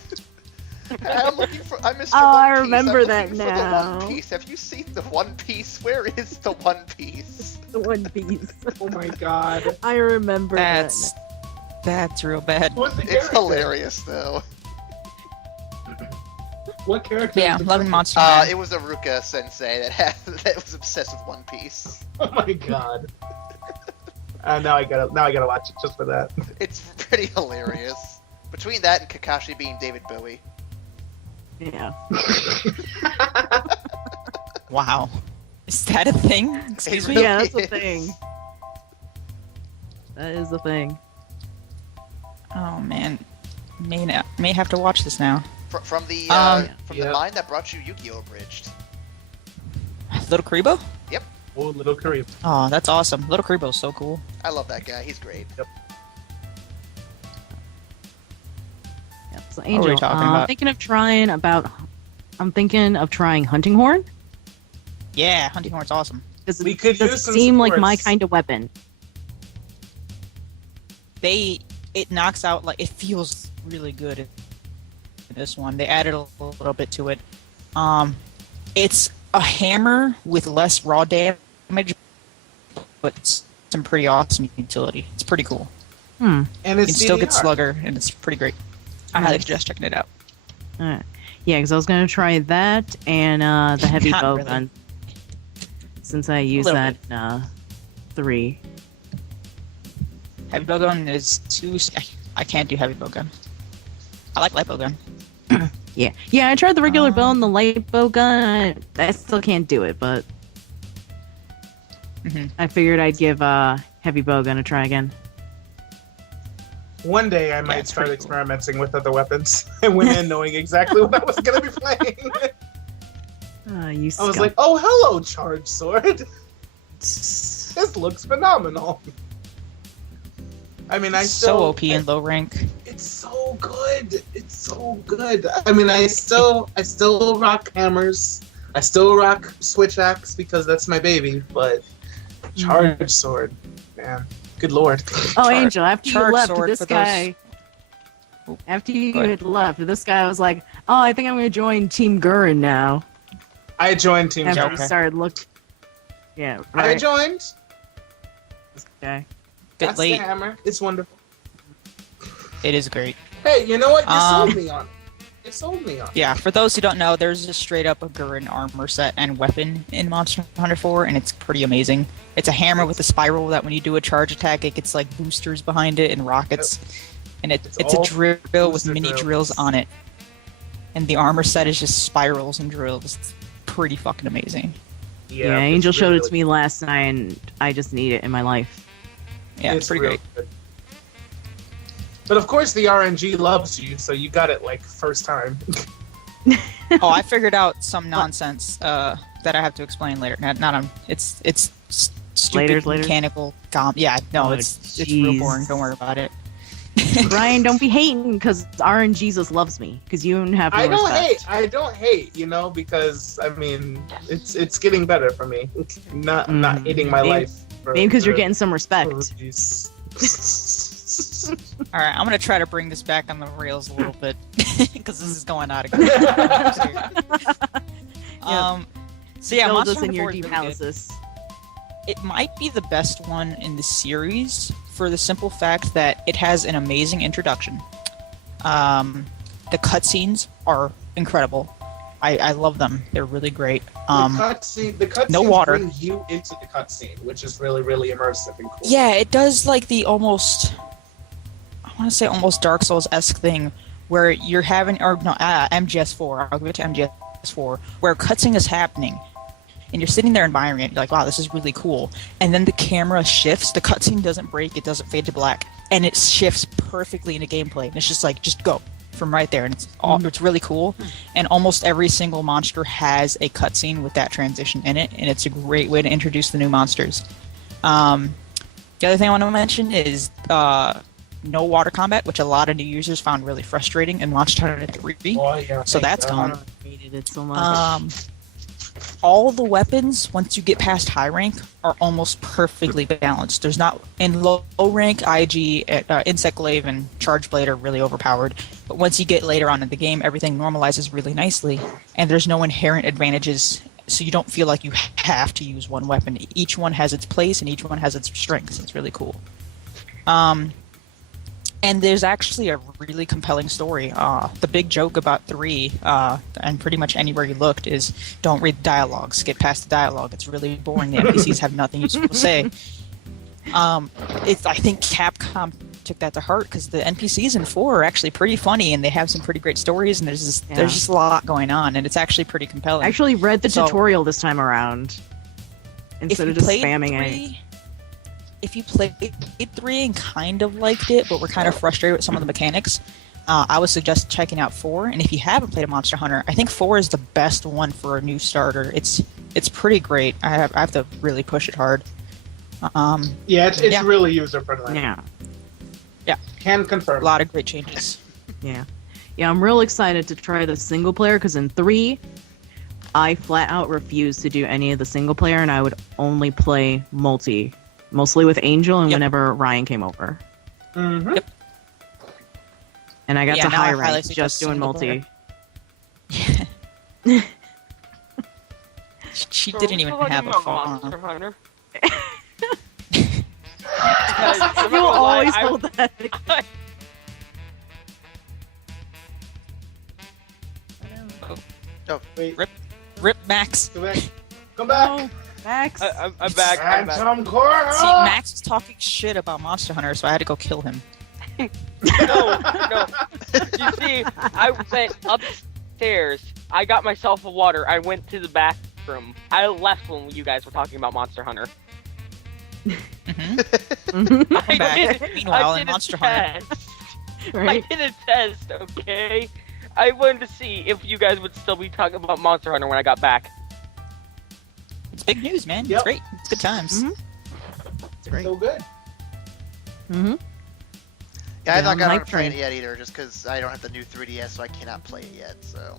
I'm looking for. I'm Mr. Oh, One I Piece. remember I'm that looking for now. The One Piece. Have you seen the One Piece? Where is the One Piece? The One Piece. Oh my god. I remember That's real bad. What's the It's character? hilarious though. What character? Yeah, is the loving character? Monster Hunter. It was Aruka Sensei that was obsessed with One Piece. Oh my god. Now I gotta watch it just for that. It's pretty hilarious. Between that and Kakashi being David Bowie. Yeah. Wow. Is that a thing? Excuse It me? really Yeah, that's is. the thing. That is the thing. Oh man. May have to watch this now. From the yeah. mind that brought you Yu-Gi-Oh! Abridged. Little Karibo? Oh, little Kareem. Oh, that's awesome. Little Karibo's so cool. I love that guy. He's great. Yep, so What were we Angel, talking I'm about? thinking of trying Hunting Horn. Yeah, Hunting Horn's awesome. Because We could it does use some seem like my supports. kind of weapon. It knocks out, like, it feels really good in this one. They added a little bit to it. It's a hammer with less raw damage, but some pretty awesome utility. It's pretty cool. Hmm. And You it's can still get CDR. Slugger, and it's pretty great. I highly suggest checking it out. Alright. Yeah, because I was gonna try that and the heavy Not bow really. gun. Since I use little that in 3. Heavy bowgun is too... I can't do heavy bowgun. I like light bowgun. Yeah. Yeah, I tried the regular bow Um, and the light bow gun. I still can't do it, but Mhm. I figured I'd give heavy bow gun a try again. One day I might it's start pretty cool. experimenting with other weapons. I went in knowing exactly what I was gonna be playing. You I was like, oh, hello, charge sword. This looks phenomenal. I mean, I still... So OP in low rank. It's so good. It's so good. I mean, I still rock hammers. I still rock switch axe because that's my baby. But charge sword, man, good lord. Oh, Angel, after you charge left, sword this for guy. those- After you Go ahead. had left, this guy was like, "Oh, I think I'm gonna join Team Gurren now." I joined Team After Jump. he Okay. started looking. Yeah, I right. joined. This guy. Bit That's late. the hammer. It's wonderful. It is great. Hey, you know what? You Um, sold me on it. You sold me on it. Yeah, for those who don't know, there's just straight up a Gurren armor set and weapon in Monster Hunter 4, and it's pretty amazing. It's a hammer with a spiral that when you do a charge attack, it gets like boosters behind it and rockets. And It's it's a all drill with booster mini drills. drills on it. And the armor set is just spirals and drills. It's pretty fucking amazing. Yeah, it's Angel showed really, it to me last night, and I just need it in my life. Yeah, it's pretty real great. good. But of course, the RNG loves you, so you got it like first time. Oh, I figured out some nonsense that I have to explain later. Not on. It's stupid Later? mechanical. Yeah, no, Oh, it's real jeez. boring. Don't worry about it. Ryan, don't be hating because RN Jesus loves me because you don't have no I don't respect. hate. I don't hate. You know, because I mean, it's getting better for me. Not hating my Maybe- life. Maybe because you're getting some respect. these. All right, I'm gonna try to bring this back on the rails a little bit because this is going out of control. So yeah, Build Monster us in Hunter your 4 is deep really good. analysis. It might be the best one in the series for the simple fact that it has an amazing introduction. The cutscenes are incredible. I love them. They're really great. the cutscene no water. brings you into the cutscene, which is really, really immersive and cool. Yeah, it does like the almost, I want to say almost Dark Souls-esque thing where you're having, or no, MGS4, I'll give it to MGS4, where cutscene is happening. and you're sitting there admiring it. You're like, wow, this is really cool. And then the camera shifts. The cutscene doesn't break. It doesn't fade to black. And it shifts perfectly into gameplay. And it's just like, just go from right there. And it's really cool. And almost every single monster has a cutscene with that transition in it. And it's a great way to introduce the new monsters. The other thing I want to mention is no water combat, which a lot of new users found really frustrating in Monster Hunter 3. Oh, yeah, So that's gone. I hated it so much. All the weapons, once you get past high rank, are almost perfectly balanced. There's not in low rank, IG, Insect Glaive, and Charge Blade are really overpowered. But once you get later on in the game, everything normalizes really nicely, and there's no inherent advantages. So you don't feel like you have to use one weapon. Each one has its place, and each one has its strengths. It's really cool. And there's actually a really compelling story. The big joke about 3, and pretty much anywhere you looked, is don't read the dialogue. Skip past the dialogue. It's really boring. The NPCs have nothing useful to say. I think Capcom took that to heart because the NPCs in 4 are actually pretty funny, and they have some pretty great stories, and there's just a lot going on, and it's actually pretty compelling. I actually read the tutorial this time around instead of just spamming it. If you played 3 and kind of liked it, but were kind of frustrated with some of the mechanics, I would suggest checking out 4. And if you haven't played a Monster Hunter, I think 4 is the best one for a new starter. It's pretty great. I have to really push it hard. It's really user friendly. Yeah, Can confirm. A lot of great changes. yeah. I'm real excited to try the single player because in 3, I flat out refused to do any of the single player, and I would only play multi. Mostly with Angel and whenever Ryan came over. Mm-hmm. Yep. And I got to now high I rank highly just suggest doing single multi. player. She didn't even have a phone. Monster Hunter. You will always hold that. Oh, Wait, Rip Max. come back. Come back. Oh, Max. I'm back. I'm back. Phantom Cora! See, Max was talking shit about Monster Hunter, so I had to go kill him. No. You see, I went upstairs. I got myself a water. I went to the bathroom. I left when you guys were talking about Monster Hunter. Mm-hmm. I back. did, Meanwhile, I in did Monster a Hunter. test. Right? I did a test, okay? I wanted to see if you guys would still be talking about Monster Hunter when I got back. It's big news, man. Yep. It's great. It's good times. Mhm. It's so good. Mm-hmm. yeah, I've not Yeah, gotten I'm to play it hyped. yet either, just because I don't have the new 3DS, so I cannot play it yet. So.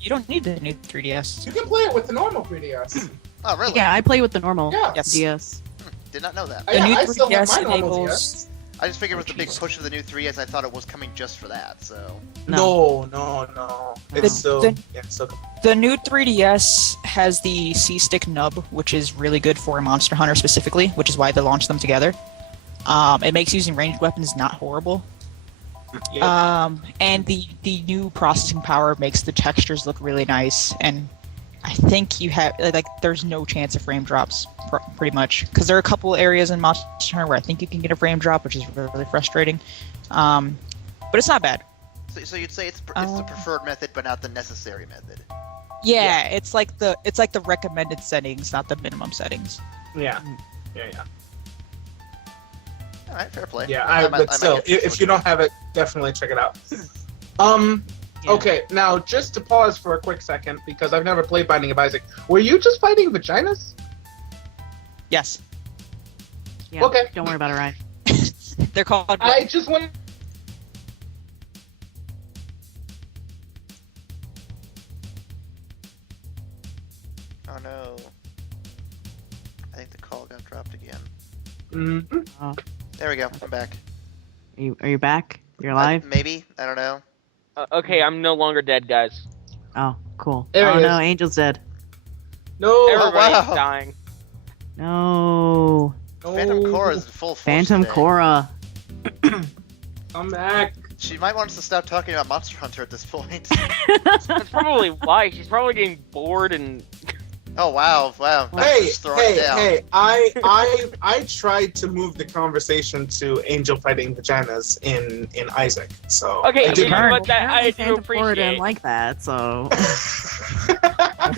You don't need the new 3DS. You can play it with the normal 3DS. Oh, really? Yeah, I play with the normal Yeah. Yes. DS. Did not know that. The new I still have 3DS my normal enables. DS. I just figured with the big jeez. push of the new 3DS, I thought it was coming just for that. So. No. The- It's still. the- Yeah, it's still. The new 3DS has the C-Stick nub, which is really good for Monster Hunter specifically, which is why they launched them together. It makes using ranged weapons not horrible. Yeah. And the new processing power makes the textures look really nice, and I think you have there's no chance of frame drops pretty much, because there are a couple areas in Monster Hunter where I think you can get a frame drop, which is really frustrating. But it's not bad. So you'd say it's the preferred method, but not the necessary method. Yeah, it's like the recommended settings, not the minimum settings. Yeah. All right, fair play. Yeah, but still, if you don't have it, definitely check it out. Okay, now just to pause for a quick second, because I've never played Binding of Isaac. Were you just fighting vaginas? Yes, Yeah, Okay. Don't worry about it, Ryan. they're called. I just want. Oh no. I think the call got dropped again. Mm-hmm. There we go. I'm back. Are you back? You're alive? Maybe. I don't know. Okay, I'm no longer dead, guys. Oh, cool. There Oh he no, is. Angel's dead. No. Everybody's wow. dying. No. Phantom Cora is in full force Phantom today. Cora. Come back. She might want us to stop talking about Monster Hunter at this point. That's probably why. She's probably getting bored and... Oh wow. Hey, Just throwing it down. I tried to move the conversation to angel fighting vaginas in Isaac. So Okay, I you did know not. what, that I do Phantom Cora appreciate. didn't like that, so.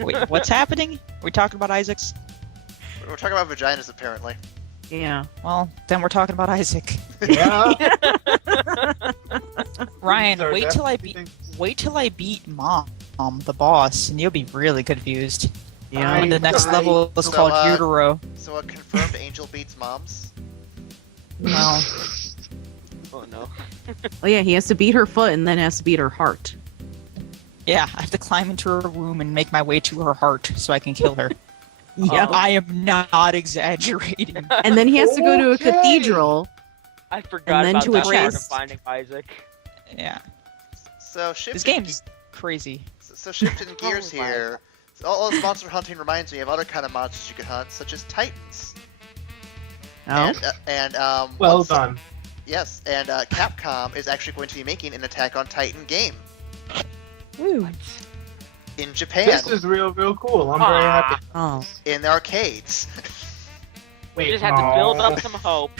Wait, what's happening? We talking about Isaac's? We're talking about vaginas, apparently. Yeah. Well, then we're talking about Isaac. Yeah. Ryan, These are wait till I definitely beat things- wait till I beat Mom, the boss, and you'll be really confused. Yeah. And the next I- level is So, called Utero. So a confirmed Angel beats moms. Well, Oh no. Oh yeah, he has to beat her foot and then has to beat her heart. yeah, I have to climb into her room and make my way to her heart so I can kill her. Yeah. I am not exaggerating. And then he has to go to a Okay. cathedral. I forgot then about to a that part of chest. Finding Isaac. Yeah, So this shifting, game's crazy. so shifting gears Oh my here. So all this monster hunting reminds me of other kind of monsters you can hunt, such as titans. Oh. Well what's- done. Yes, and Capcom is actually going to be making an Attack on Titan game Woo. in Japan This is real cool. I'm very happy. Oh. in the arcades. Wait, You just have to build no. up some hope.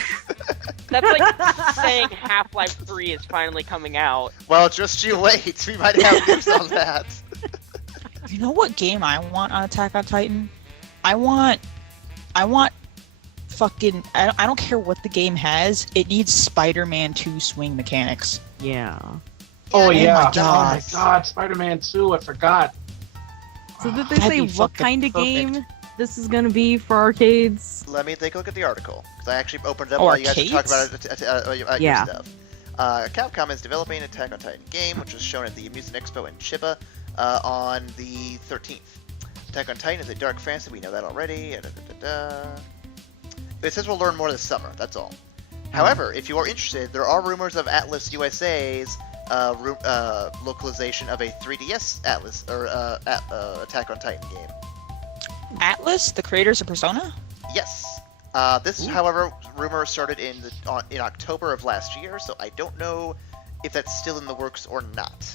That's like saying Half-Life 3 is finally coming out. Well, just you wait. We might have news on that. You know what game I want on Attack on Titan? I want fucking I don't care what the game has. It needs Spider-Man 2 swing mechanics. Yeah. Oh Yeah, yeah. my Oh my God. god, Spider-Man 2, I forgot. So did they That'd say be what fucking kind of perfect. game this is gonna be for arcades? Let me take a look at the article because I actually opened it up Oh, while you guys were talking arcades? about your Yeah. stuff. Capcom is developing an Attack on Titan game, which was shown at the Amusement Expo in Chiba on the 13th. Attack on Titan is a dark fantasy. We know that already. It says we'll learn more this summer. That's all. However, if you are interested, there are rumors of Atlas USA's localization of a 3DS Atlas or Attack on Titan game. Atlas, the creators of Persona? Yes. This, however, rumor started in October of last year, so I don't know if that's still in the works or not.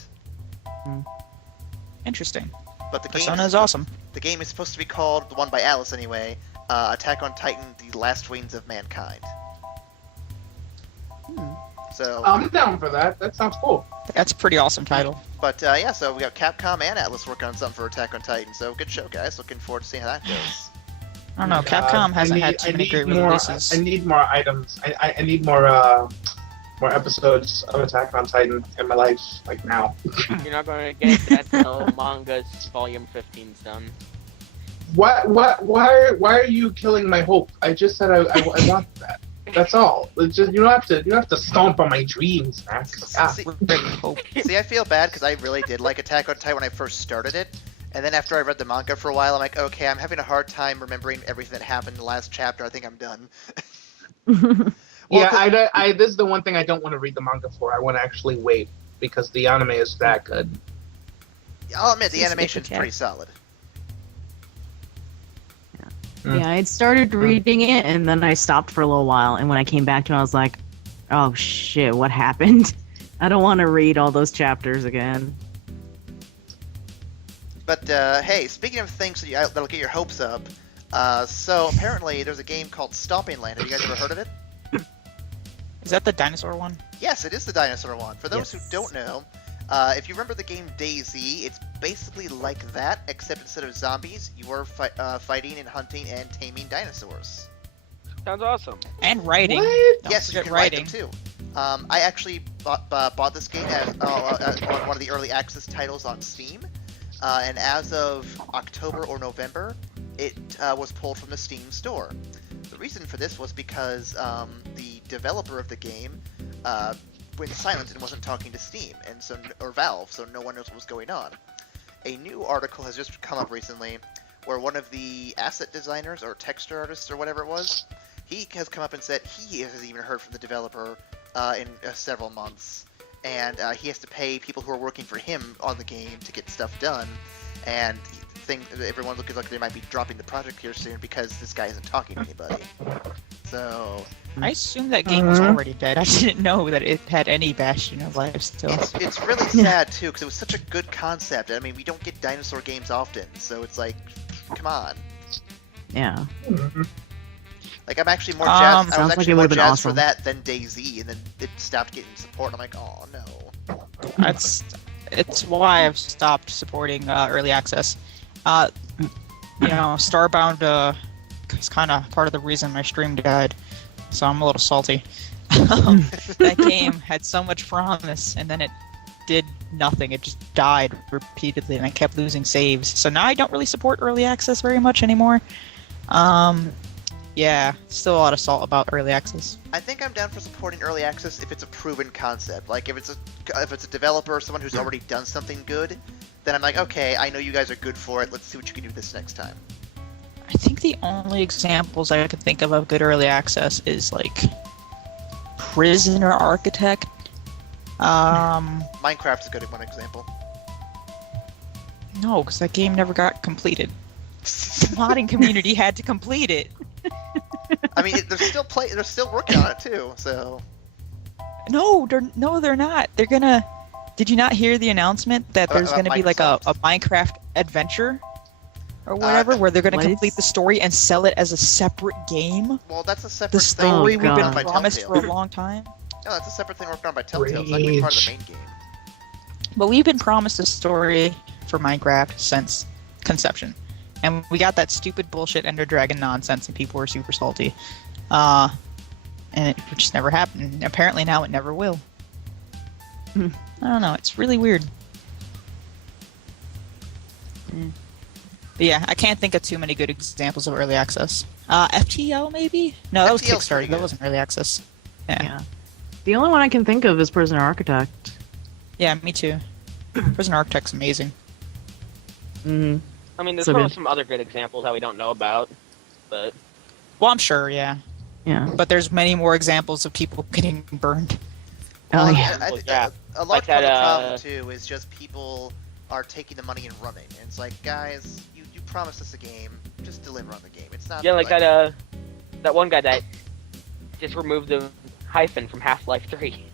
Interesting. But the Persona is awesome. The game is supposed to be called, the one by Alice anyway, Attack on Titan: The Last Wings of Mankind. So, I'm down for that. That sounds cool. That's a pretty awesome title. but yeah, so we got Capcom and Atlas working on something for Attack on Titan. So good show, guys. Looking forward to seeing how that goes. I don't know, Capcom hasn't had too many great more, releases. I need more items. I need more episodes of Attack on Titan in my life, like now. You're not going to get that till manga's volume 15's done. Why are you killing my hope? I just said I want that. That's all. It's just, you don't have to stomp on my dreams, man. Ah. See, Hope. see, I feel bad because I really did like Attack on Titan when I first started it. And then after I read the manga for a while, I'm like, okay, I'm having a hard time remembering everything that happened in the last chapter. I think I'm done. Yeah, this is the one thing I don't want to read the manga for. I want to actually wait because the anime is that good. I'll admit, the It's animation's okay. pretty solid. Yeah, I'd started reading it and then I stopped for a little while, and when I came back to it, I was like, oh shit, what happened? I don't want to read all those chapters again. But hey, speaking of things that'll get your hopes up, so apparently there's a game called Stomping Land. Have you guys ever heard of it? Is that the dinosaur one? Yes, it is the dinosaur one. For those Yes. who don't know, if you remember the game DayZ, it's basically like that, except instead of zombies, you are fighting and hunting and taming dinosaurs. Sounds awesome. And writing. What? Don't Yes, you forget can writing. write them too. I actually bought this game as one of the early access titles on Steam, and as of October or November, it was pulled from the Steam store. The reason for this was because the developer of the game went silent and wasn't talking to Steam, or Valve, so no one knows what was going on. A new article has just come up recently where one of the asset designers or texture artists or whatever it was, he has come up and said he hasn't even heard from the developer in several months, and he has to pay people who are working for him on the game to get stuff done, and everyone looking like they might be dropping the project here soon because this guy isn't talking to anybody. So I assumed that game was already dead. I didn't know that it had any bastion of life still. it's really sad too because it was such a good concept. I mean, we don't get dinosaur games often, so it's like, come on. Yeah. Like, I'm actually more jazzed. I was Sounds like actually it more would've been jazzed for awesome. that than DayZ, and then it stopped getting support. I'm like, oh no. It's why I've stopped supporting early access. Starbound is kind of part of the reason my stream died, so I'm a little salty. That game had so much promise, and then it did nothing. It just died repeatedly, and I kept losing saves. So now I don't really support early access very much anymore. Yeah, still a lot of salt about early access. I think I'm down for supporting early access if it's a proven concept. Like if it's a developer or someone who's already done something good, then I'm like, okay, I know you guys are good for it. Let's see what you can do this next time. I think the only examples I could think of good early access is like Prisoner Architect. Minecraft's a good one example. No, because that game never got completed. The modding community had to complete it. I mean, they're still working on it too. So. No, they're not. They're gonna. Did you not hear the announcement that there's About gonna be like a Microsoft? Minecraft adventure or whatever, where they're gonna what? complete the story and sell it as a separate game? Well, that's a separate The thing story working we've been on by promised Telltale. for a long time. No, that's a separate thing worked on by Telltale. It's not going to be part of the main game. But we've been promised a story for Minecraft since conception. And we got that stupid bullshit Ender Dragon nonsense and people were super salty. And it just never happened. And apparently now it never will. I don't know, it's really weird. But yeah, I can't think of too many good examples of early access. FTL maybe? No, that was FTL 's pretty Kickstarter. That good. wasn't early access. Yeah. The only one I can think of is Prisoner Architect. Yeah, me too. Prison Architect's amazing. Mm-hmm. I mean, there's So probably good. some other good examples that we don't know about, but Well, I'm sure, yeah. Yeah. But there's many more examples of people getting burned. Oh, Well, yeah. I think Yeah. a Like large part of the that, problem too is just people are taking the money and running. And it's like, guys, you promised us a game, just deliver on the game. It's not yeah, like that one guy that just removed the hyphen from Half-Life 3.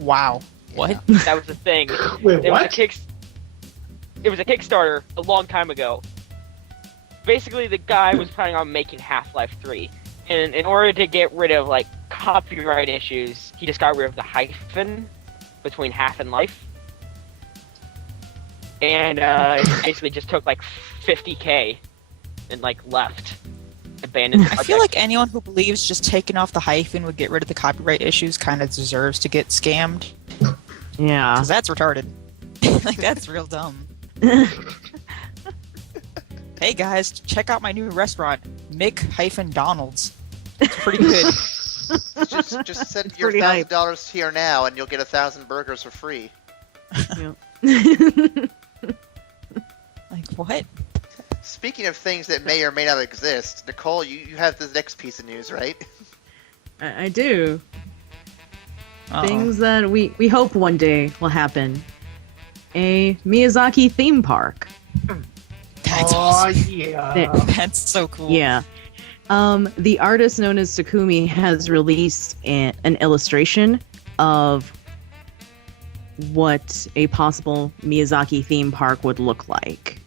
Wow. Yeah. What? That was the thing. Wait, It was what? it was a Kickstarter a long time ago. Basically, the guy was planning on making Half-Life 3, and in order to get rid of like copyright issues, he just got rid of the hyphen between half and life, and he basically just took like 50K and like left, abandoned the I project. feel like anyone who believes just taking off the hyphen would get rid of the copyright issues kind of deserves to get scammed. Yeah. Because that's retarded. Like, that's real dumb. Hey guys, check out my new restaurant, Mick-Donald's. It's pretty good. just send It's your pretty hype. $1,000 here now, and you'll get 1,000 burgers for free. Like, what? Speaking of things that may or may not exist, Nicole, you have the next piece of news, right? I do. Uh-oh. Things that we hope one day will happen. A Miyazaki theme park. That's Oh, awesome. yeah. That's so cool. Yeah. The artist known as Takumi has released an illustration of what a possible Miyazaki theme park would look like.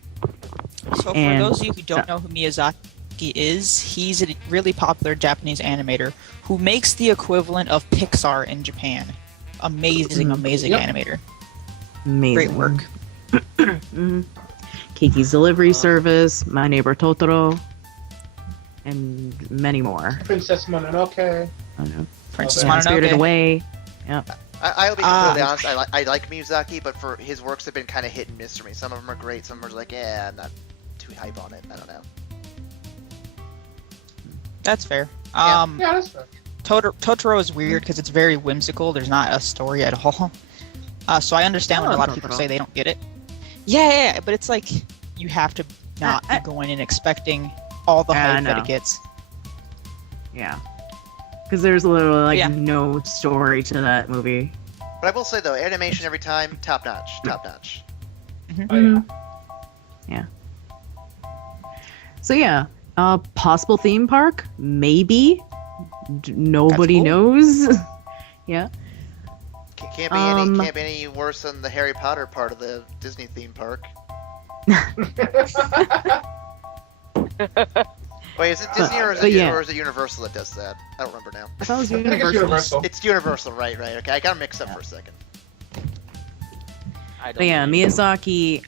So for And- those of you who don't know who Miyazaki is, he's a really popular Japanese animator who makes the equivalent of Pixar in Japan. Amazing, amazing Yep. animator. Amazing. Great work. Mhm. Kiki's Delivery Service, My Neighbor Totoro, and many more. Princess Mononoke. I don't know. Princess Okay. Spirited Mononoke. Away. I'll be completely Ah. honest. I like Miyazaki, but for his works have been kind of hit and miss for me. Some of them are great, some of them are like, yeah, I'm not too hype on it. I don't know. That's fair. Yeah. Yeah, that's fair. Totoro is weird because it's very whimsical. There's not a story at all. So I understand when a lot of people Totoro. say they don't get it. Yeah, but it's like you have to not I- be going in expecting all the I hype that know. it gets. Yeah. Because there's literally like Yeah. no story to that movie. But I will say though, animation every time, top notch, top notch. Oh, yeah. So yeah, possible theme park, maybe. Nobody cool. knows. Yeah. Can't be can't be any worse than the Harry Potter part of the Disney theme park. Wait, is it Disney or is But it, yeah. or is it Universal that does that? I don't remember now. I thought it was I think it's Universal. Universal. It's Universal, right? Okay, I got mixed up for a second. I don't But yeah, know. Miyazaki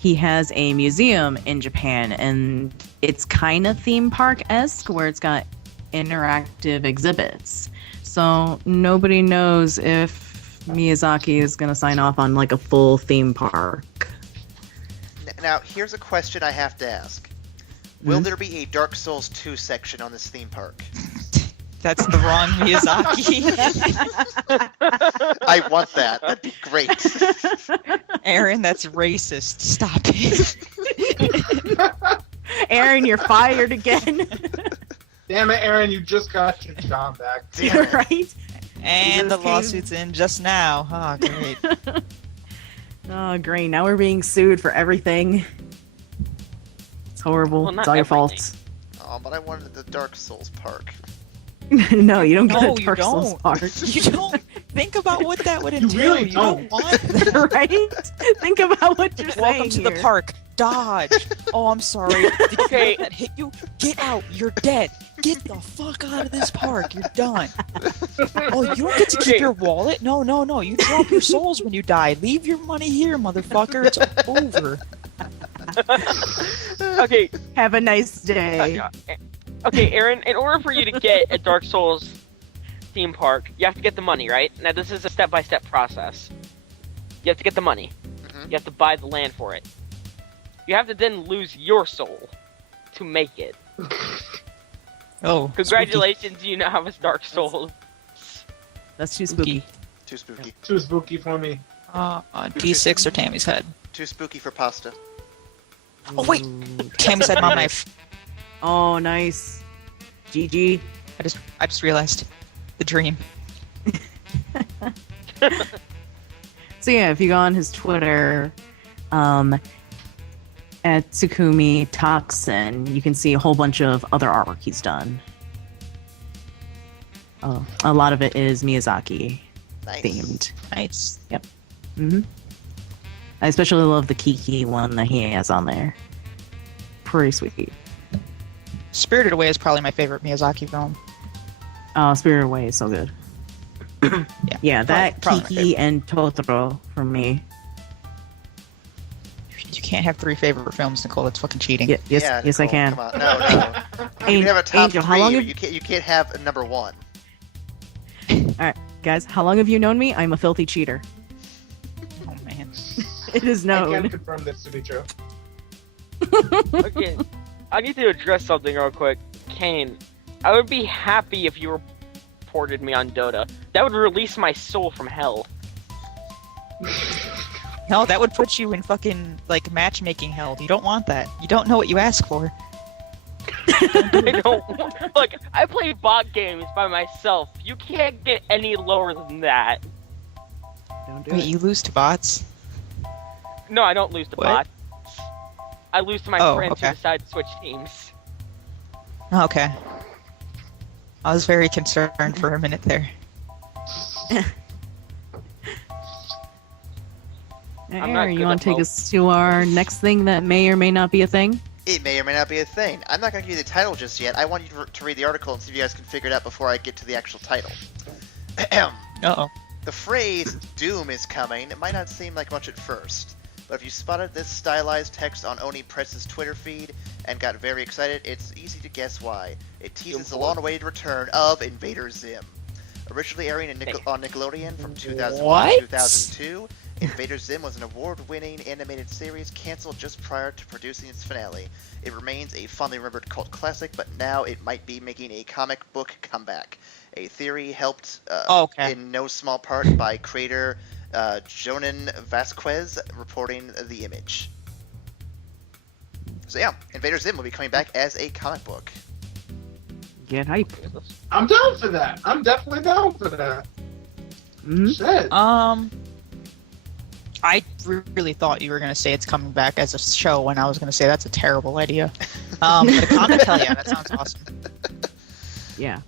he has a museum in Japan, and it's kind of theme park-esque, where it's got interactive exhibits. So nobody knows if Miyazaki is going to sign off on like a full theme park. Now, here's a question I have to ask. Will there be a Dark Souls 2 section on this theme park? That's the wrong Miyazaki. I want that. That'd be great. Aaron, that's racist. Stop it. Aaron, you're fired again. Damn it, Aaron, you just got your job back. Damn it. Right? And the This came- lawsuit's in just now. Oh, great. Oh, great. Now we're being sued for everything. It's horrible. Well, not it's all your everything. fault. Oh, but I wanted the Dark Souls park. No, you don't get No, a you Dark Souls don't. part. You don't think about what that would entail. really You don't don't. want that. Right? Think about what you're saying. Welcome to the here. park. Dodge. Oh, I'm sorry. Did you Okay. let that hit you? Get out. You're dead. Get the fuck out of this park. You're done. Oh, you don't get to keep Okay. your wallet? No, no, no. You drop your souls when you die. Leave your money here, motherfucker. It's over. Okay, Have a nice day. okay, Aaron. In order for you to get a Dark Souls theme park, you have to get the money, right? Now, this is a step-by-step process. You have to get the money. Mhm. You have to buy the land for it. You have to then lose your soul to make it. Oh, Congratulations, you now have a Dark Souls. That's too spooky. spooky. Too spooky. Too spooky for me. D6 or Tammy's head. Too spooky for pasta. Oh, wait. Tammy's head, mom knife. Oh, nice. GG. I just realized the dream. So yeah, if you go on his Twitter, at Tsukumi Toxin, you can see a whole bunch of other artwork he's done. A lot of it is Miyazaki Nice. themed. Nice. hmm I especially love the Kiki one that he has on there. Pretty sweet. Spirited Away is probably my favorite Miyazaki film. Spirited Away is so good. Yeah, that probably my Kiki and Totoro for me. You can't have 3 favorite films, Nicole. That's fucking cheating. Yes, Yeah, yes, I Nicole, can. Come on. No, no. You can have a top Angel, 3, how long but have you can't have a number 1. guys? How long have you known me? I'm a filthy cheater. Oh man. It is I known. can confirm this to be true. Okay, I need to address something real quick. Kane, I would be happy if you reported me on Dota. That would release my soul from hell. No, that would put you in fucking like matchmaking hell. You don't want that. You don't know what you ask for. I don't. Look, I play bot games by myself. You can't get any lower than that. Don't do Wait, it. you lose to bots? No, I don't lose to What? bots. I lose to my Oh, friends okay. who decide to switch teams. Oh, okay. I was very concerned for a minute there. I'm not Aaron, good you want at to take both. us to our next thing that may or may not be a thing? It may or may not be a thing. I'm not going to give you the title just yet. I want you to read the article and see if you guys can figure it out before I get to the actual title. Uh-oh. The phrase "Doom is coming" might not seem like much at first, but if you spotted this stylized text on Oni Press's Twitter feed and got very excited, it's easy to guess why. It teases the long-awaited return of Invader Zim. Originally airing on Nickelodeon from 2001 to 2002, Invader Zim was an award-winning animated series canceled just prior to producing its finale. It remains a fondly remembered cult classic, but now it might be making a comic book comeback. A theory helped Okay. in no small part by creator Jonan Vasquez reporting the image. So yeah, Invader Zim will be coming back as a comic book. Get hype. I'm down for that. I'm definitely down for that. Mhm. Shit. I really thought you were going to say it's coming back as a show, and I was going to say that's a terrible idea. But a comic, hell yeah, that sounds awesome. Yeah.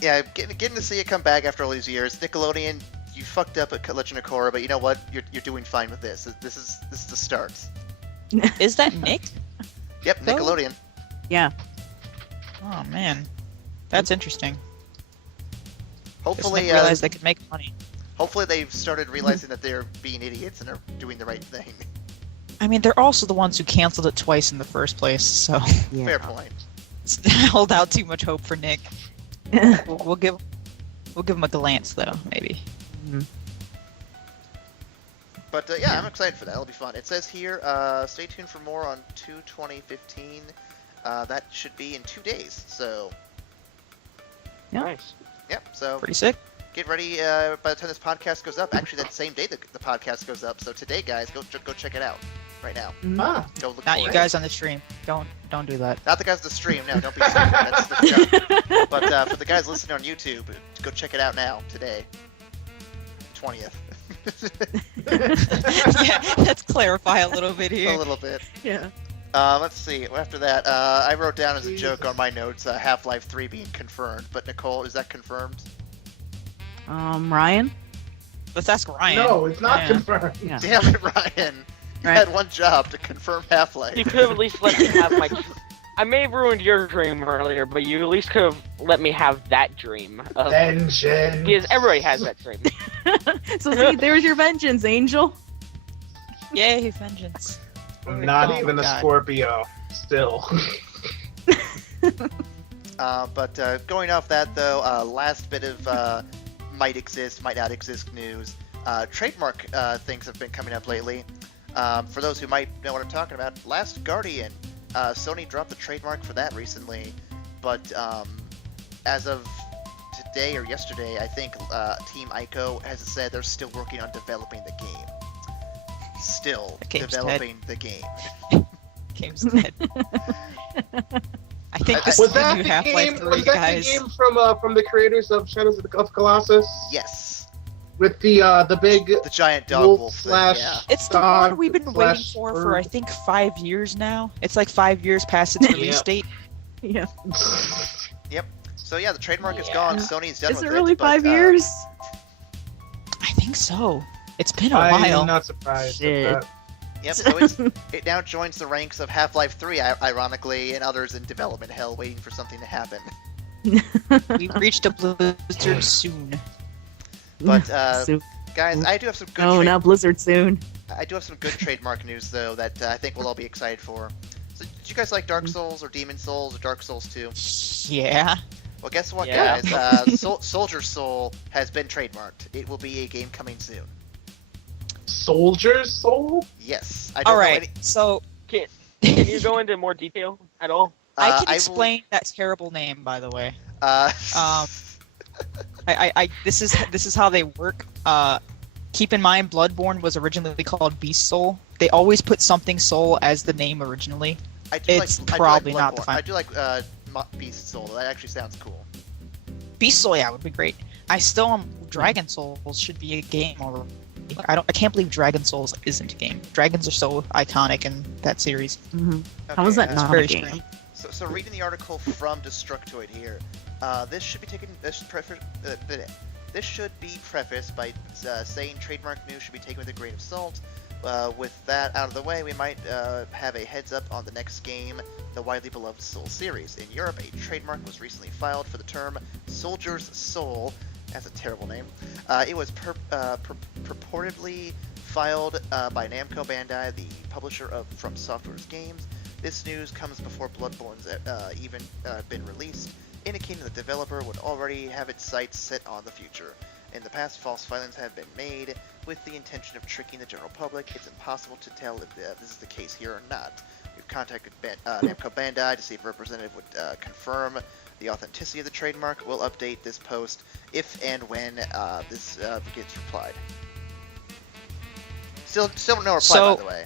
Yeah, getting to see it come back after all these years. Nickelodeon, you fucked up at Legend of Korra, but you know what? You're doing fine with this. This is the start. Is that Nick? Yep, Oh. Nickelodeon. Yeah. Oh, man. That's interesting. Hopefully, Just didn't realize they could make money. hopefully they've started realizing that they're being idiots and are doing the right thing. I mean, they're also the ones who canceled it twice in the first place, so Yeah. Fair point. I hold out too much hope for Nick. We'll give him a glance though, maybe. Mhm. But yeah, I'm excited for that. It'll be fun. It says here, stay tuned for more on 2/2015. That should be in 2 days. So, Yeah. Nice. yep. So Pretty sick. get ready by the time this podcast goes up. Actually, that same day the podcast goes up. So today, guys, go check it out right now. Mhm. Ah, Go look Not for you it. guys on the stream. Don't do that. Not the guys on the stream. No, don't be stupid. That's the joke. But for the guys listening on YouTube, go check it out now today, 20th. Yeah, let's clarify a little bit A here. little bit. Yeah. Let's see. After that, I wrote down as a joke on my notes Half-Life 3 being confirmed. But Nicole, is that confirmed? Ryan? Let's ask Ryan. no, it's not Yeah. confirmed. Yeah. Damn it, Ryan! You Right. had one job to confirm Half-Life. You could have at least let me have my. I may have ruined your dream earlier, but you at least could have let me have that dream. Vengeance. Because everybody has that dream. So see, there's your vengeance, Angel. Yay, vengeance. Not Oh even my a God. Scorpio. Still. But going off that though, last bit of might exist, might not exist news. Trademark things have been coming up lately. For those who might know what I'm talking about, Last Guardian, Sony dropped the trademark for that recently, but as of today or yesterday, I think Team Ico has said they're still working on developing the game. Still The game's developing the game. Game's dead. I think this Was is the that new the Half-Life game? 3, Was that guys. the game from the creators of Shadows of the Colossus? Yes, With the big the giant dog wolf wolf thing. slash Yeah. It's the dog one we've been waiting slash for I bird. think 5 years now. It's like 5 years past its release Yeah. date. Yeah. So yeah, the trademark is Yeah. gone. Sony's done Is with it it. really but, 5 years? I think so. It's been a I while. am not surprised. Shit. At that. Yep, so it now joins the ranks of Half-Life 3, ironically, and others in development hell waiting for something to happen. We've reached a blizzard soon. But So- guys, I do have some good oh, now Blizzard soon. I do have some good trademark news though that I think we'll all be excited for. So, did you guys like Dark Souls or Demon Souls or Dark Souls 2? Yeah. Well, guess what, Yeah. guys? Soldier Soul has been trademarked. It will be a game coming soon. Soldier's Soul? Yes. I don't All know right. any- So Can you go into more detail at all? I will- can explain that terrible name, by the way. Uh, This is how they work. Keep in mind, Bloodborne was originally called Beast Soul. They always put something Soul as the name originally. I do it's like, probably I do like not the Bloodborne. final- I do like Beast Soul. That actually sounds cool. Beast Soul, yeah, would be great. I still Dragon Souls should be a game already. I can't believe Dragon Souls isn't a game. Dragons are so iconic in that series. Mhm. How was Okay, that not very a game? strange. So reading the article from Destructoid here, this should be prefaced by saying trademark news should be taken with a grain of salt. With that out of the way, we might have a heads up on the next game, the widely beloved Soul series. In Europe, a trademark was recently filed for the term Soldier's Soul. That's a terrible name. It was purportedly filed by Namco Bandai, the publisher of From Software's games. This news comes before Bloodborne's even been released, indicating the developer would already have its sights set on the future. In the past, false filings have been made with the intention of tricking the general public. It's impossible to tell if this is the case here or not. We've contacted Namco Bandai to see if a representative would confirm the authenticity of the trademark. We'll update this post if and when this gets replied. Still no reply, So- by the way.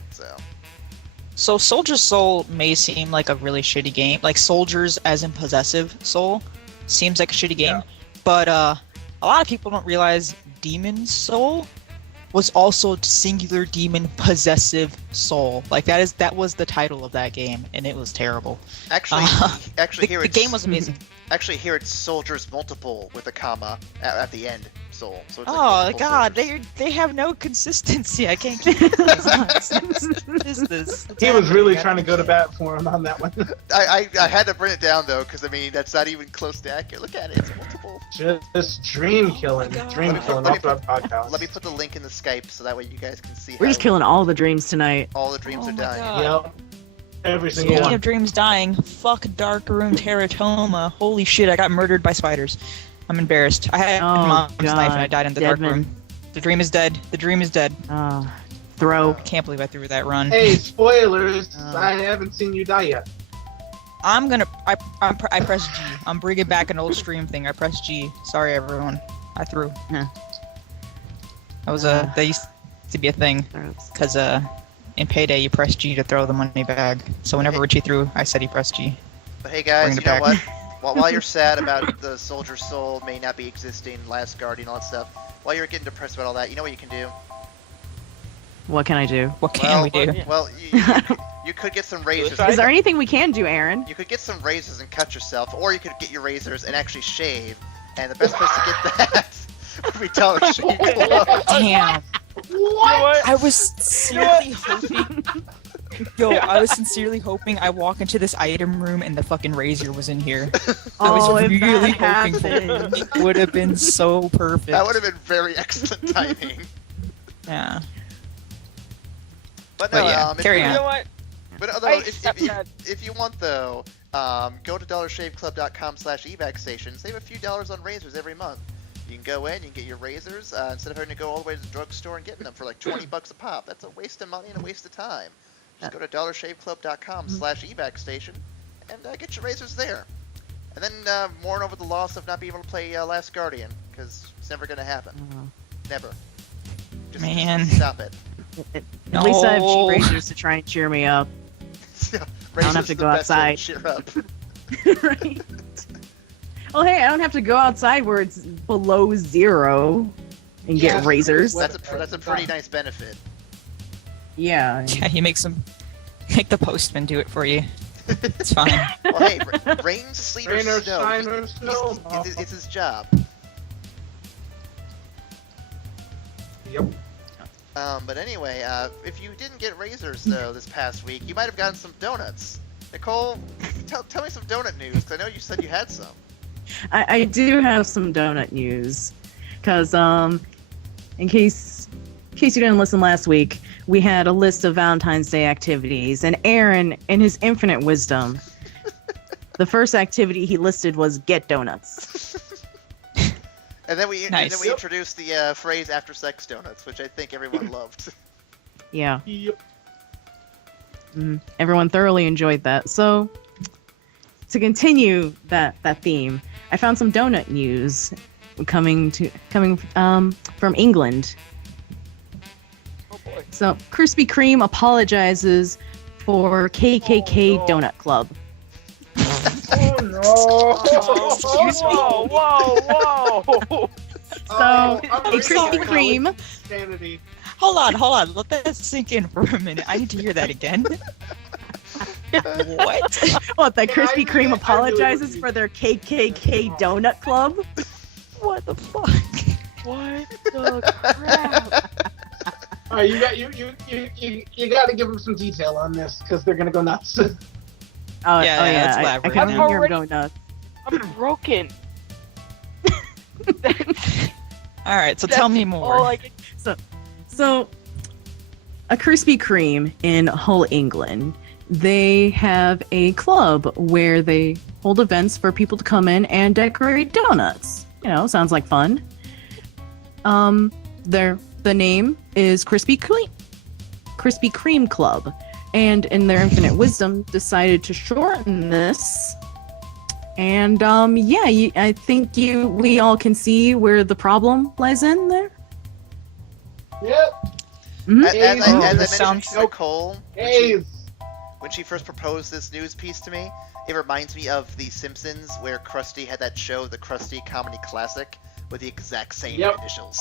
So Soldier's Soul may seem like a really shitty game. Like Soldiers as in possessive soul seems like a shitty game. Yeah. But a lot of people don't realize Demon Soul was also singular demon possessive soul. Like that was the title of that game, and it was terrible. Actually, Uh, actually The, here the it's, game was amazing. Actually, here it's soldiers multiple with a comma at the end. Soul. So it's like Oh multiple god, soldiers. they have no consistency. I can't keep these lines. What is this? What's He was really happening? I trying to don't go to get bat for him on that one. I had to bring it down though, because I mean that's not even close to accurate. Look at it, it's multiple. Just dream killing. God. Dream Let me killing put- off our podcast. Let me put the link in the Skype so that way you guys can see. We're just killing all the dreams tonight. all the dreams Oh are my dying. God. Yep. Every it. single Speaking one. of dreams dying, fuck dark room teratoma. Holy shit, I got murdered by spiders. I'm embarrassed. I had Oh, mom's knife and I God. died in the dark Devin. room. The dream is dead. The dream is dead. Throw. Can't believe I threw that run. Hey, spoilers! Oh. I haven't seen you die yet. I press G. I'm bringing back an old stream thing. I press G. Sorry, everyone. I threw. Huh. That was that used to be a thing. Throws. Because in Payday you press G to throw the money bag. So whenever Richie threw, I said he pressed G. But hey guys, Bring you it know back. what? While you're sad about the Soldier Soul may not be existing, Last Guardian, all that stuff, while you're getting depressed about all that, you know what you can do? What can I do? What can we do? Well, you could get some razors. Suicide? Is there anything we can do, Aaron? You could get some razors and cut yourself, or you could get your razors and actually shave. And the best place to get that would be Dollar Shave Club. Damn. What? I was sincerely hoping. Yo, I was sincerely hoping I walk into this item room and the fucking razor was in here. I was Oh, if really that hoping for it. happened. It would have been so perfect. That would have been very excellent timing. Yeah. But But no, yeah, carry You on. know what? But although, I if accept you, that. if you want though, go to dollarshaveclub.com/evac station. Save a few dollars on razors every month. You can go in, you can get your razors instead of having to go all the way to the drugstore and getting them for like $20 a pop. That's a waste of money and a waste of time. Just go to dollarshaveclub.com/evac station and get your razors there. And then mourn over the loss of not being able to play Last Guardian, because it's never going to happen. Never. Just Man. stop it. At least I have No. cheap razors to try and cheer me up. Razors have to is the go best way to outside. cheer up. Right. Well, hey, I don't have to go outside where it's below 0 and Yeah. get razors. What- That's a pretty nice benefit. Yeah. Yeah, you make the postman do it for you. It's fine. Well, hey, rain, sleet, or Rain or snow. shine or snow. It's his job. Yep. But anyway, if you didn't get razors though this past week, you might have gotten some donuts. Nicole, tell me some donut news, because I know you said you had some. I do have some donut news, because in case you didn't listen last week, we had a list of Valentine's Day activities, and Aaron, in his infinite wisdom, the first activity he listed was get donuts. And then we Nice. introduced the phrase "after sex donuts," which I think everyone loved. Yeah, Yep. everyone thoroughly enjoyed that. So, to continue that theme, I found some donut news coming from England. Oh boy. So, Krispy Kreme apologizes for KKK Oh, no. Donut Club. Oh no! Whoa! So, I'm a really Krispy sorry. Kreme. Insanity. Hold on. Let that sink in for a minute. I need to hear that again. What? What, that Yeah, Krispy I really- Kreme I apologizes really- for their KKK Donut Club? What the fuck? What the crap? All right, you got to give them some detail on this because they're gonna go nuts. Oh Yeah, yeah, let's I elaborate. can I've hear him already- going nuts. I'm broken. All right, so tell me more. All I can- So, a Krispy Kreme in Hull, England, they have a club where they hold events for people to come in and decorate donuts. You know, sounds like fun. The name is Krispy Kreme Club, and in their infinite wisdom, decided to shorten this. And I think we all can see where the problem lies in there. Yep. Mhm. As I Oh, mentioned this to sounds- Nicole, Hey. when she first proposed this news piece to me, it reminds me of The Simpsons, where Krusty had that show, the Krusty Comedy Classic, with the exact same Yep. initials.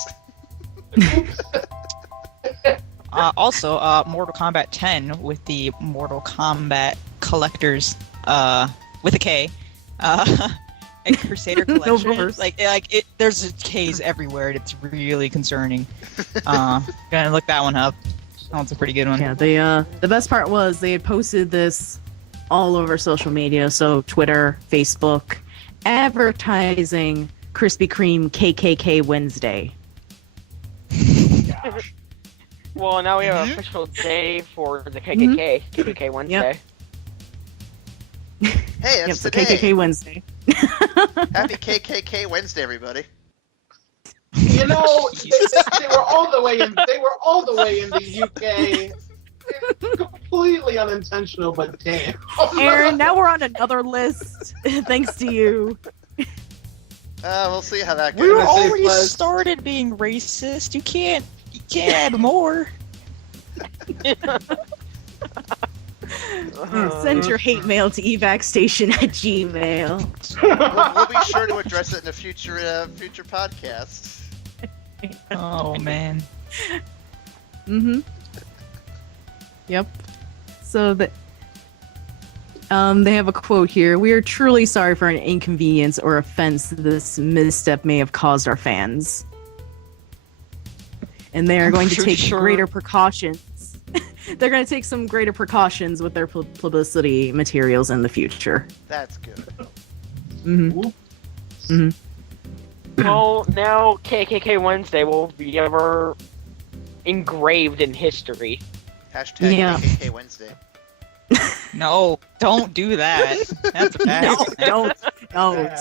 Also, Mortal Kombat 10 with the Mortal Kombat collectors, with a K, and Crusader Collection. verse. There's K's everywhere, and it's really concerning. Gonna look that one up. That one's a pretty good one. Yeah, the best part was they had posted this all over social media, so Twitter, Facebook, advertising Krispy Kreme KKK Wednesday. Gosh. Well, now we have an official day for the KKK. KKK Wednesday. Hey, Yep, that's so today. KKK Wednesday. Happy KKK Wednesday, everybody. You know, they were all the way in. They were all the way in the UK. Completely unintentional, but damn. Aaron, now we're on another list. Thanks to you. We'll see how that We goes. were gonna say already plus- started being racist. You can't add more. Send your hate mail to evacstation@gmail. We'll be sure to address it in a future podcast. Oh man. Yep. So they have a quote here. We are truly sorry for an inconvenience or offense this misstep may have caused our fans. And they are going to take greater precautions. They're going to take some greater precautions with their publicity materials in the future. That's good. Well, now KKK Wednesday will be ever engraved in history. Hashtag Yeah. KKK Wednesday. No, don't do that. That's bad. No, don't. No. Bad.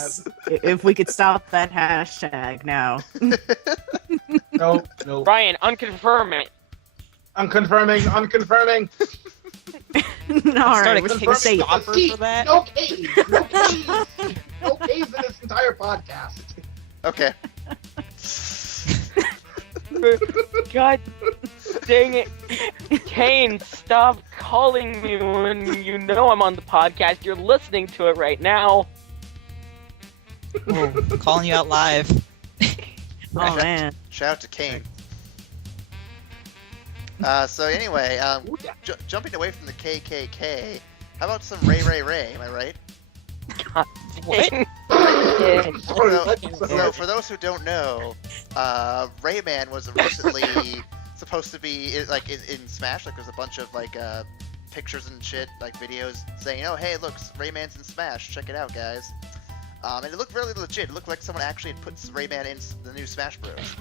If we could stop that hashtag now. Nope. Ryan, unconfirm it. I'm confirming. All Start right, a we're Kickstarter safe. for that. No K's. No K's. No K's in this entire podcast. Okay. God dang it. Kane, stop calling me when you know I'm on the podcast. You're listening to it right now. Whoa, I'm calling you out live. Oh man. Shout out to Kane. So anyway, Ooh, yeah. jumping away from the KKK, how about some Ray Ray Ray? Am I right? What? So for those who don't know, Rayman was recently supposed to be in Smash. Like there's a bunch of pictures and shit, like videos saying, "Oh hey, look, Rayman's in Smash. Check it out, guys." And it looked really legit. It looked like someone actually had put Rayman in the new Smash Bros.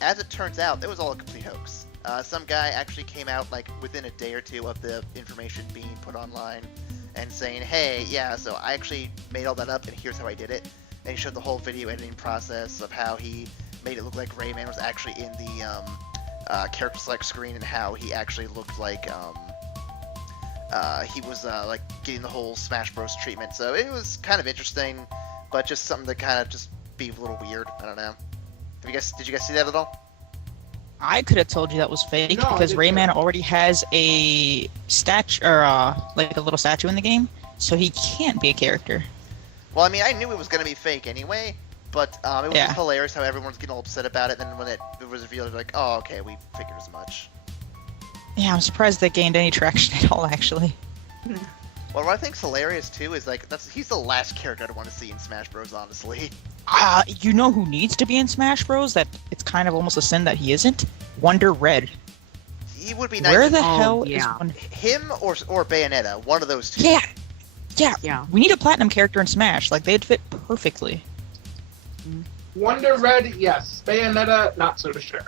As it turns out, it was all a complete hoax. Some guy actually came out within a day or two of the information being put online and saying, hey, yeah, so I actually made all that up and here's how I did it. And he showed the whole video editing process of how he made it look like Rayman was actually in the character select screen and how he actually looked like he was getting the whole Smash Bros treatment. So it was kind of interesting, but just something to kind of just be a little weird. I don't know. Did you guys see that at all? I could have told you that was fake No, I because didn't. Rayman already has a statue, or a little statue in the game, so he can't be a character. Well, I mean, I knew it was going to be fake anyway, but it was Yeah. just hilarious how everyone's getting all upset about it. Then when it was revealed, they're like, oh, okay, we figured as much. Yeah, I'm surprised that gained any traction at all, actually. Well, what I think's hilarious too is he's the last character I'd want to see in Smash Bros. Honestly. You know who needs to be in Smash Bros? That it's kind of almost a sin that he isn't? Wonder Red. He would be nice. Where the Oh, hell yeah. is Wonder? Him or Bayonetta, one of those two. Yeah. We need a platinum character in Smash. Like they'd fit perfectly. Wonder Red, yes. Bayonetta, not so sure.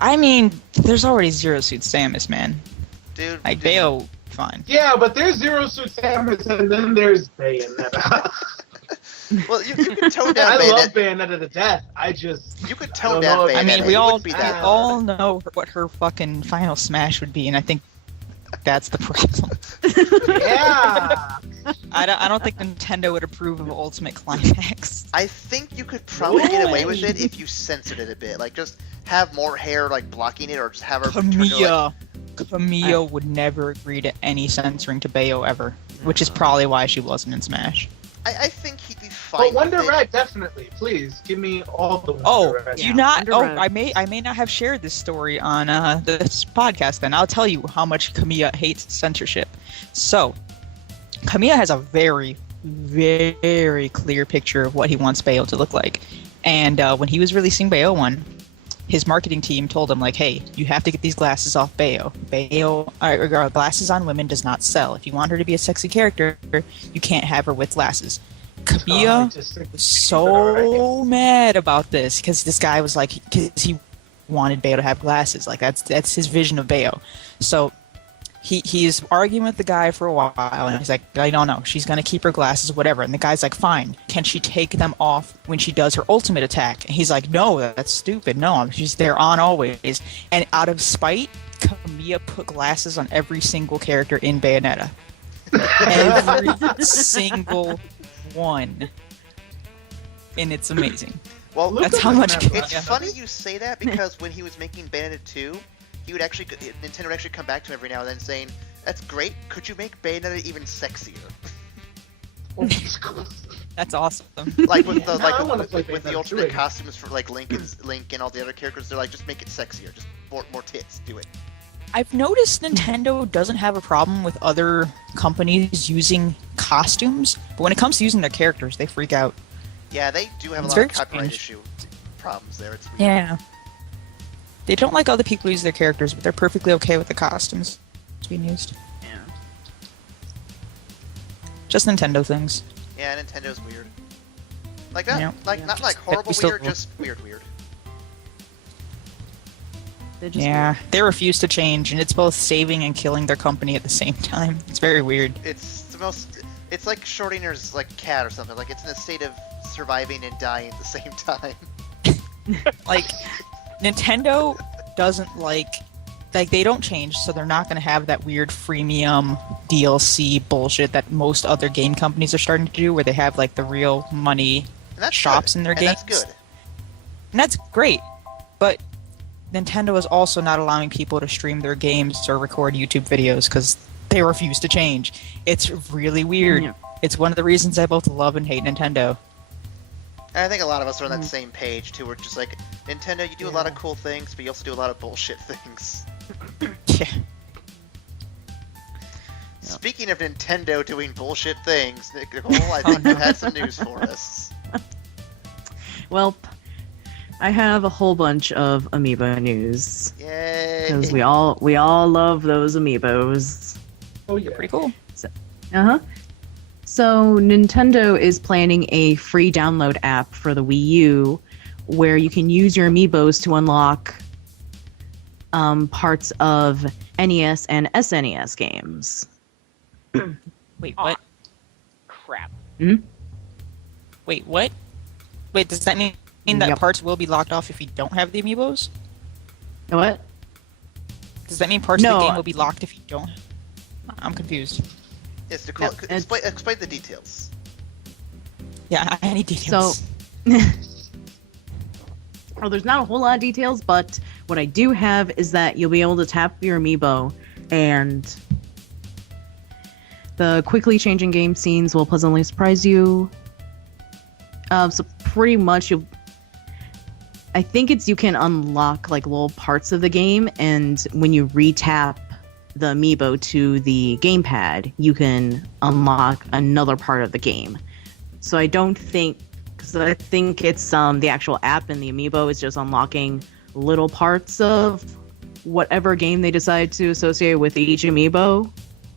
I mean, there's already Zero Suit Samus, man. Dude. Like Bayo, fine. Yeah, but there's Zero Suit Samus, and then there's Bayonetta. Well, you could tone I down love Bayonetta. Bayonetta to death. I just... You could I tone don't down know. Bayonetta. I mean, It we wouldn't be that hard. all know what her fucking final Smash would be, and I think that's the problem. Yeah! I don't think Nintendo would approve of Ultimate Climax. I think you could probably get away with it Why? if you censored it a bit. Like, just have more hair, blocking it, or just have her turn to, Kamiya would never agree to any censoring to Bayo ever, which is probably why she wasn't in Smash. I think he'd be fine But Wonder with it. Red, definitely. Please, give me all the Wonder Oh, Red. do Yeah, you not? Wonder Oh, Red. I may not have shared this story on this podcast. Then I'll tell you how much Kamiya hates censorship. So, Kamiya has a very, very clear picture of what he wants Bayo to look like. And when he was releasing Bayo 1, his marketing team told him, like, hey, you have to get these glasses off Bayo. Glasses on women does not sell. If you want her to be a sexy character, you can't have her with glasses. Kamiya was so mad about this because this guy was like, because he wanted Bayo to have glasses. Like, that's his vision of Bayo. So he's arguing with the guy for a while, and he's like, I don't know, she's gonna keep her glasses, whatever. And the guy's like, fine, can she take them off when she does her ultimate attack? And he's like, no, that's stupid. No, they're on always. And out of spite, Kamiya put glasses on every single character in Bayonetta. Every single one. And it's amazing. Well, That's how much. it's funny you say that because when he was making Bayonetta 2, Nintendo would actually come back to him every now and then saying, "That's great. Could you make Bayonetta even sexier?" That's awesome. Like with the I wanna play with the Bayonetta alternate 3. costumes for like Link and all the other characters, they're like, just make it sexier, just more tits, do it. I've noticed Nintendo doesn't have a problem with other companies using costumes, but when it comes to using their characters, they freak out. Yeah, they do have It's a lot very of copyright strange. issue problems there. It's weird. Yeah. They don't like other people use their characters, but they're perfectly okay with the costumes being used. Yeah. Just Nintendo things. Yeah, Nintendo's weird. Like not Yeah. not like horrible We still- weird, just weird. They're just Yeah, they refuse to change, and it's both saving and killing their company at the same time. It's very weird. It's the most. It's like Schrodinger's like cat or something. Like it's in a state of surviving and dying at the same time. Like, Nintendo doesn't like they don't change, so they're not going to have that weird freemium DLC bullshit that most other game companies are starting to do, where they have like the real money And that's shops good. in their And games. That's good. And that's great, but Nintendo is also not allowing people to stream their games or record YouTube videos because they refuse to change. It's really weird. Yeah. It's one of the reasons I both love and hate Nintendo. And I think a lot of us are on that same page too. We're just like, Nintendo, you do a lot of cool things, but you also do a lot of bullshit things. Yeah. Speaking of Nintendo doing bullshit things, Nicole, I think you had some news for us. Well, I have a whole bunch of Amiibo news Yay! because we all love those Amiibos. Oh yeah. Pretty cool. So Nintendo is planning a free download app for the Wii U, where you can use your Amiibos to unlock parts of NES and SNES games. Wait, Aw. what? Crap. Wait, what? Wait, does that mean that Yep. parts will be locked off if you don't have the Amiibos? What? Does that mean parts of No. the game will be locked if you don't? I'm confused. Yes, Nicole, No, explain the details. Yeah, I need details. Well, there's not a whole lot of details, but what I do have is that you'll be able to tap your Amiibo, and the quickly changing game scenes will pleasantly surprise you. So pretty much, I think you can unlock like little parts of the game, and when you re-tap the Amiibo to the gamepad, you can unlock another part of the game. So I don't think, because I think it's the actual app and the Amiibo is just unlocking little parts of whatever game they decide to associate with each Amiibo,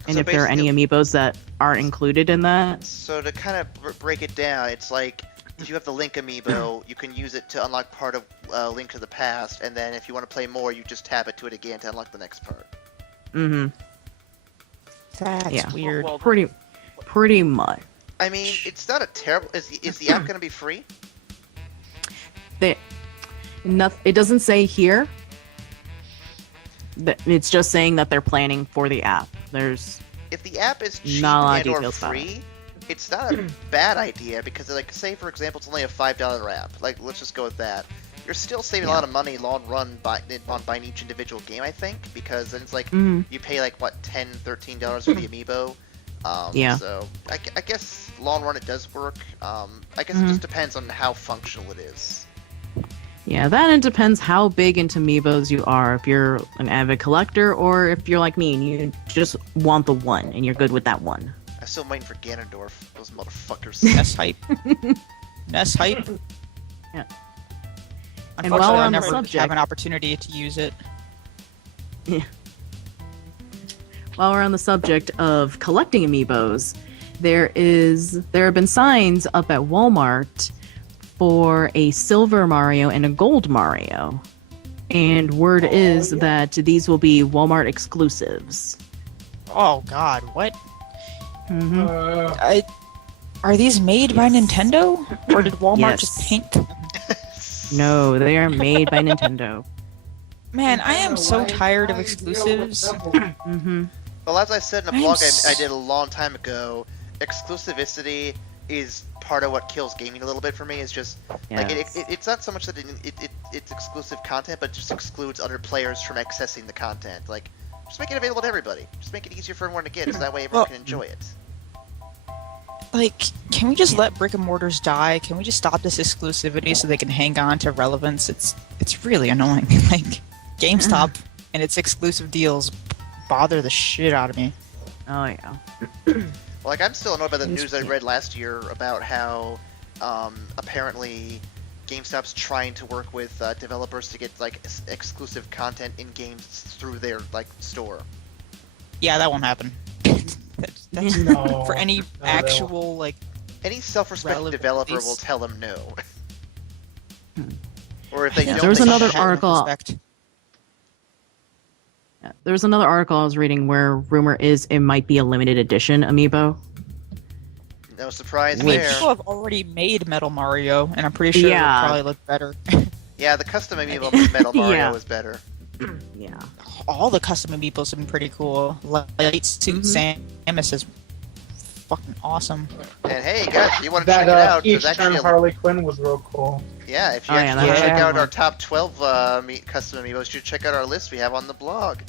and So if there are any basically- Amiibos that aren't included in that. So to kind of break it down, it's like if you have the Link amiibo, you can use it to unlock part of Link to the Past, and then if you want to play more, you just tap it to it again to unlock the next part. Mm-hmm. That's Yeah. weird. Well, Pretty much. I mean, it's not a terrible. Is the app going to be free? It doesn't say here. It's just saying that they're planning for the app. There's If the app is cheap Not a lot of and or details about free, it's not a bad idea because, like, say for example, it's only a $5 app. Like, let's just go with that. You're still saving a lot of money long run on buying each individual game, I think, because then it's like Mhm. you pay like what $10, $13 for the amiibo. Yeah. So I guess long run it does work. I guess Mm-hmm. it just depends on how functional it is. Yeah, that it depends how big into Amiibos you are. If you're an avid collector, or if you're like me and you just want the one and you're good with that one. I'm still waiting for Ganondorf. Those motherfuckers. Ness hype. Ness hype. Yeah. Unfortunately, while we're I on the never subject- have an opportunity to use it. While we're on the subject of collecting amiibos, there have been signs up at Walmart for a silver Mario and a gold Mario. And word is that these will be Walmart exclusives. Oh God, what? Hmm Are these made by Nintendo, or did Walmart Yes. just paint them? No, they are made by Nintendo. Man, I am so tired of exclusives. Hmm Well, as I said in a I'm blog s- I did a long time ago, exclusivity is part of what kills gaming a little bit for me. Is just like it's not so much that it's exclusive content, but just excludes other players from accessing the content. Like, just make it available to everybody. Just make it easier for everyone to get, so that way everyone Well- can enjoy it. Like, can we just let brick and mortars die? Can we just stop this exclusivity so they can hang on to relevance? It's really annoying. Like, GameStop and its exclusive deals bother the shit out of me. Oh yeah. Like, I'm still annoyed by the It's- news I read last year about how apparently GameStop's trying to work with developers to get like exclusive content in games through their like store. Yeah, that won't happen. That's No. for any No, they actual like. Any self-respecting Relevant developer release. will tell them no. Hmm. Or if they Yeah, don't, there was they another should. article- Respect. Yeah, there was another article I was reading where rumor is it might be a limited edition amiibo. No surprise I mean, there. people have already made Metal Mario, and I'm pretty sure Yeah. it would probably look better. Yeah, the custom amiibo with Metal Mario Yeah. is better. Yeah. All the custom amiibos have been pretty cool. Light Suit Samus is fucking awesome. And hey, guys, if you want to check That it out, there's each turn actually Harley Quinn was real cool. yeah, if you Oh, yeah, actually that want to was check a out good our one. top 12 custom amiibos, you should check out our list we have on the blog.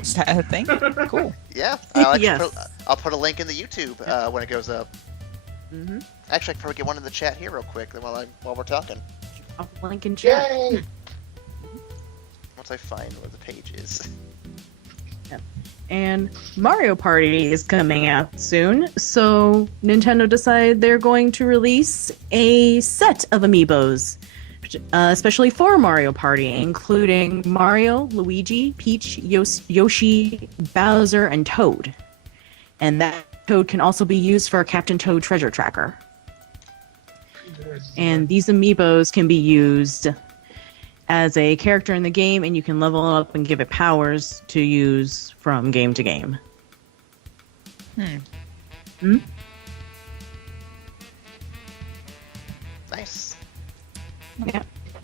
Is that a thing? Cool. Yeah, Yes. I'll put a link in the YouTube when it goes up. Mm-hmm. Actually, I can probably get one in the chat here real quick while we're talking. I'll link in chat. Yay! Once I find where the page is. And Mario Party is coming out soon, so Nintendo decided they're going to release a set of amiibos, especially for Mario Party, including Mario, Luigi, Peach, Yoshi, Bowser, and Toad. And that Toad can also be used for Captain Toad Treasure Tracker. And these amiibos can be used as a character in the game, and you can level it up and give it powers to use from game to game. Nice.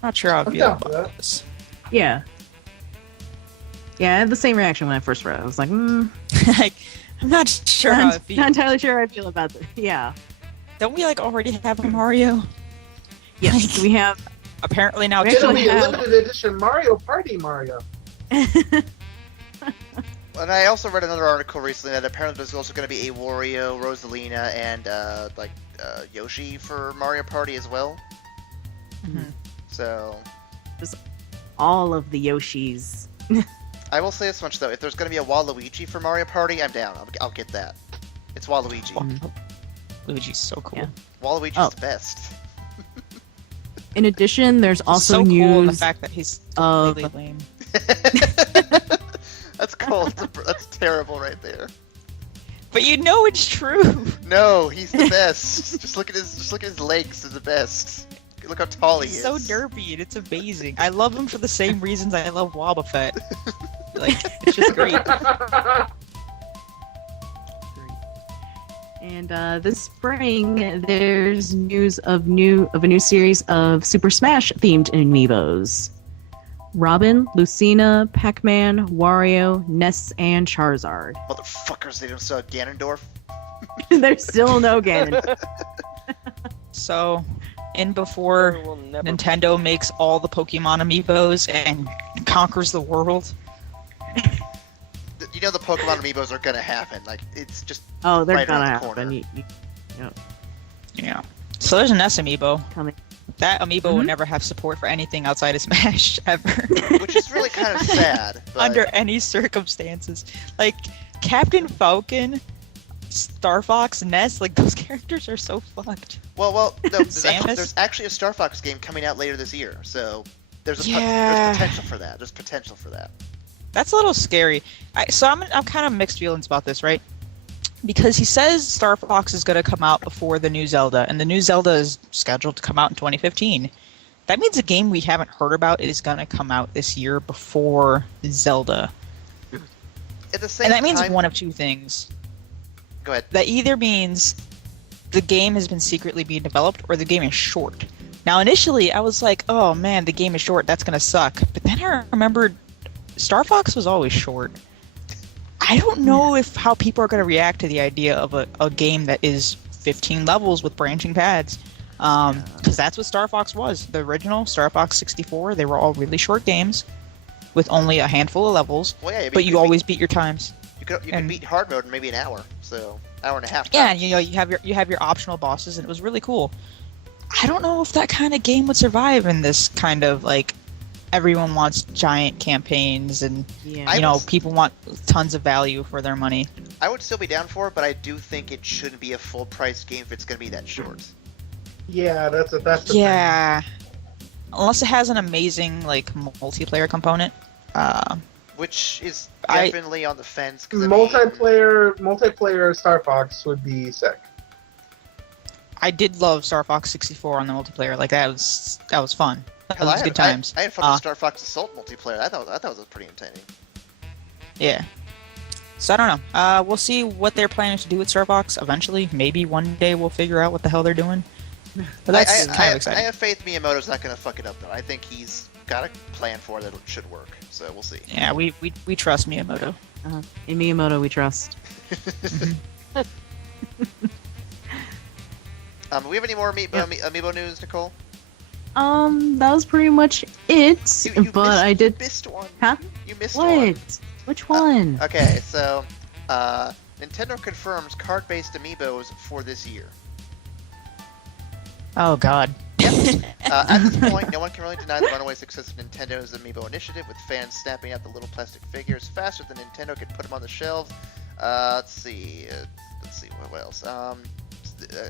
Not sure how I I'm feel down for about that. this. Yeah. Yeah, I had the same reaction when I first read it. I was like, Like, I'm not sure how I not, feel. not entirely sure how I feel about this. Yeah. Don't we like already have a Mario? Yes, Like- we have. Apparently now We two. It'll actually be a have- limited edition Mario Party Mario. And I also read another article recently that apparently there's also going to be a Wario, Rosalina, and Yoshi for Mario Party as well. Mhm. So all of the Yoshis. I will say this much though: if there's going to be a Waluigi for Mario Party, I'm down. I'll get that. It's Waluigi. Luigi's so cool. Yeah. Waluigi's Oh. the best. In addition, there's He's also so cool in the news fact that he's of really lame. That's cool. That's terrible right there. But you know it's true. No, he's the best. just look at his legs. They're the best. Look how tall he He's is. so derpy and it's amazing. I love him for the same reasons I love Wobbuffet. Like, it's just great. And this spring, there's news of a new series of Super Smash themed amiibos. Robin, Lucina, Pac-Man, Wario, Ness, and Charizard. Motherfuckers, they don't sell Ganondorf. There's still no Ganon. So, before Will never- Nintendo makes all the Pokemon amiibos and conquers the world. You know the Pokemon amiibos are gonna happen. Like it's just Oh, they're Right around gonna the corner. happen. Yeah. So there's an S amiibo. Coming. That amiibo will Mhm. never have support for anything outside of Smash ever. which is really kind of sad. But Under any circumstances. Like, Captain Falcon, Star Fox, Ness, like those characters are so fucked. Well, no, Samus? there's actually a Star Fox game coming out later this year, so there's Yeah. there's potential for that. There's potential for that. That's a little scary. So I'm kind of mixed feelings about this, right? Because he says Star Fox is going to come out before the new Zelda, and the new Zelda is scheduled to come out in 2015. That means a game we haven't heard about is going to come out this year before Zelda. At the same And that means time, one of two things. Go ahead. That either means the game has been secretly being developed or the game is short. Now, initially, I was like, oh man, the game is short, that's going to suck. But then I remembered Star Fox was always short. I don't know if how people are going to react to the idea of a game that is 15 levels with branching paths. Because that's what Star Fox was. The original Star Fox 64, they were all really short games with only a handful of levels. Well, yeah, but you always beat your times. You could beat hard mode in maybe an hour, so hour and a half. Yeah, tops. and you have your optional bosses, and it was really cool. I don't know if that kind of game would survive in this kind of like everyone wants giant campaigns and Yeah. people want tons of value for their money. I would still be down for it, but I do think it shouldn't be a full price game if it's going to be that short. Yeah, that's the thing. Yeah, unless it has an amazing like multiplayer component. Which is I- definitely on the fence. 'Cause Multiplayer Star Fox would be sick. I did love Star Fox 64 on the multiplayer. Like that was fun. That Hell, was good times. I had fun with Star Fox Assault multiplayer. I thought it was pretty entertaining. Yeah. So I don't know. We'll see what they're planning to do with Star Fox eventually. Maybe one day we'll figure out what the hell they're doing. But that's kind of I exciting. have faith Miyamoto's not going to fuck it up, though. I think he's got a plan for it that should work, so we'll see. Yeah, we trust Miyamoto. In Miyamoto, we trust. We have any more Amiibo news, Nicole? That was pretty much it. You but missed, I did. You missed one. Huh? You missed What? one. Which one? Okay, so Nintendo confirms card-based Amiibos for this year. Oh God. At this point, no one can really deny the runaway success of Nintendo's Amiibo initiative, with fans snapping out the little plastic figures faster than Nintendo could put them on the shelves. Let's see what else.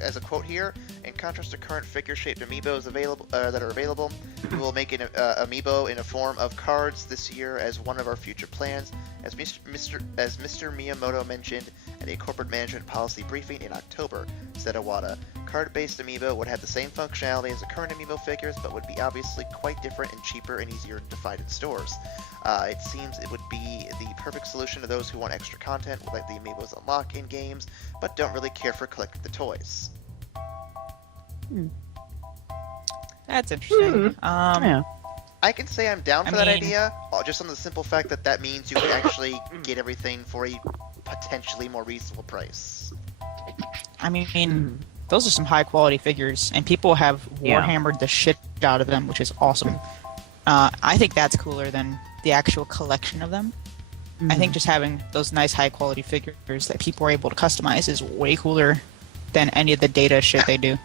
As a quote here, in contrast to current figure-shaped Amiibos that are available, we will make an Amiibo in a form of cards this year as one of our future plans. As Mr. Miyamoto mentioned at a corporate management policy briefing in October, said Iwata, card-based Amiibo would have the same functionality as the current Amiibo figures, but would be obviously quite different and cheaper and easier to find in stores. It seems it would be the perfect solution to those who want extra content, would let the Amiibos unlock in games, but don't really care for collecting the toys. That's interesting. Yeah. I can say I'm down for I that mean- idea, just on the simple fact that means you can actually get everything for a potentially more reasonable price. I mean, those are some high quality figures, and people have Yeah. warhammered the shit out of them, which is awesome. I think that's cooler than the actual collection of them. I think just having those nice high quality figures that people are able to customize is way cooler than any of the data shit they do.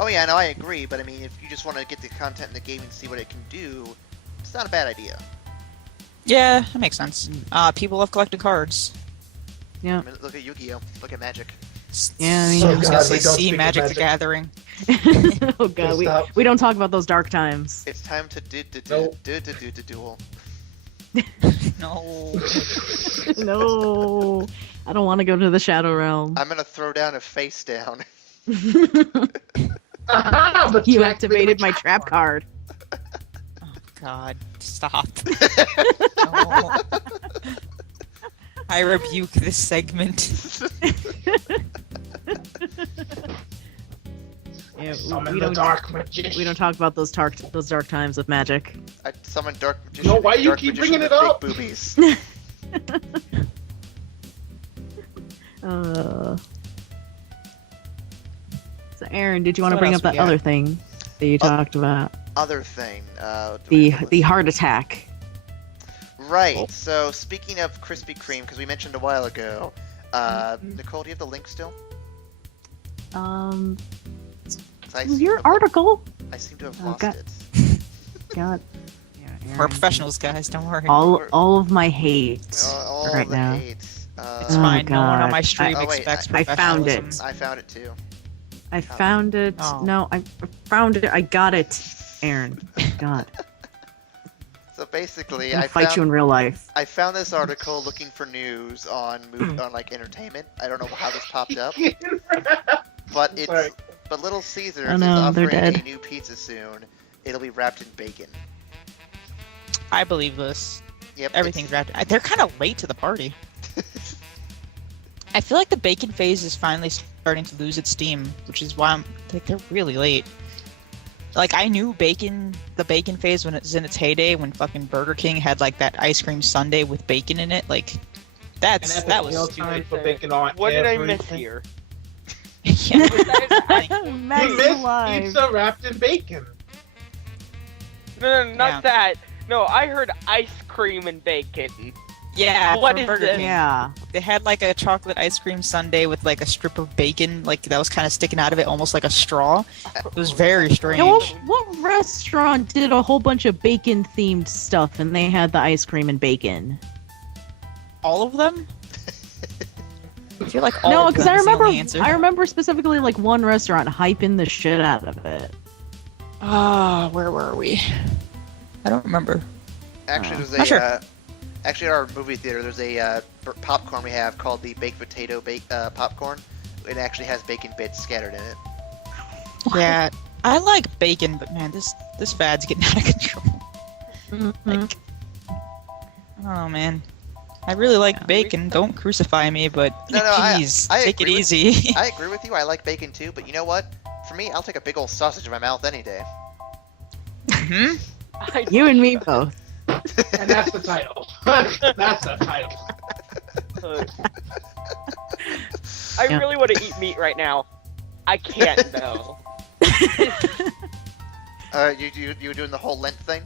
Oh yeah, no, I agree, but I mean, if you just want to get the content in the game and see what it can do, it's not a bad idea. Yeah, that makes sense. People love collecting cards. Yeah. I mean, look at Yu-Gi-Oh! Look at Magic. Yeah, I mean, I was God, gonna we say, don't see speak of Magic the Magic. Gathering. Oh god, Stop. we don't talk about those dark times. It's time to Nope. duel. No. No, I don't want to go to the Shadow Realm. I'm gonna throw down a face down. But You activated my trap card. Oh God, stop. No. I rebuke this segment. Yeah, Summon we the don't. dark magician. We don't talk about those dark times with magic. I summoned Dark Magician. No, why you Dark keep Magician bringing it with up? Big boobies. So, Aaron, did you want So to what bring else up that we got? other thing that you talked about? Other thing. Do we have a The list? heart attack. Right. Oh. So speaking of Krispy Kreme, because we mentioned a while ago, Nicole, do you have the link still? 'Cause I It was seem your to- article. I seem to have Oh, lost God. it. God. Yeah, We're professionals, guys. Don't worry. All of my hate All right the now. hate. It's Oh, fine. No one on God. my stream Oh, wait, expects I found it. professionalism. I found it too. I found it. Oh. No, I found it. I got it, Aaron. God, So basically, I'm I gonna fight you in found real life. I found this article looking for news on on like entertainment. I don't know how this popped up, but it's Sorry. but Little Caesars Oh, is no, they're offering a dead. new pizza soon. It'll be wrapped in bacon. I believe this. Yep. Everything's wrapped. They're kind of late to the party. I feel like the bacon phase is finally starting to lose its steam, which is why I'm like they're really late. Like I knew the bacon phase when it was in its heyday, when fucking Burger King had like that ice cream sundae with bacon in it. Like that was meal time for bacon on What did I miss everything. here? yeah. Max You is missed alive. pizza wrapped in bacon. No, not Yeah. that. No, I heard ice cream and bacon. Yeah, What from is Burger this? King. Yeah. They had like a chocolate ice cream sundae with like a strip of bacon, like that was kind of sticking out of it, almost like a straw. It was very strange. You know, what restaurant did a whole bunch of bacon themed stuff and they had the ice cream and bacon? All of them? I feel like all No, of because them I is the remember only answer. I remember specifically like one restaurant hyping the shit out of it. Where were we? I don't remember. Actually, there's Not sure. actually at our movie theater, there's a popcorn we have called the baked potato popcorn. It actually has bacon bits scattered in it. Yeah, I like bacon, but man, this fad's getting out of control. Like, I don't know, man. I really like bacon. Don't crucify me, but No, please I take it agree with- easy. I agree with you. I like bacon too, but you know what? For me, I'll take a big old sausage in my mouth any day. Mhm. You and me both. And that's the title. That's the title. I Yeah. really want to eat meat right now. I can't though. You doing the whole Lent thing?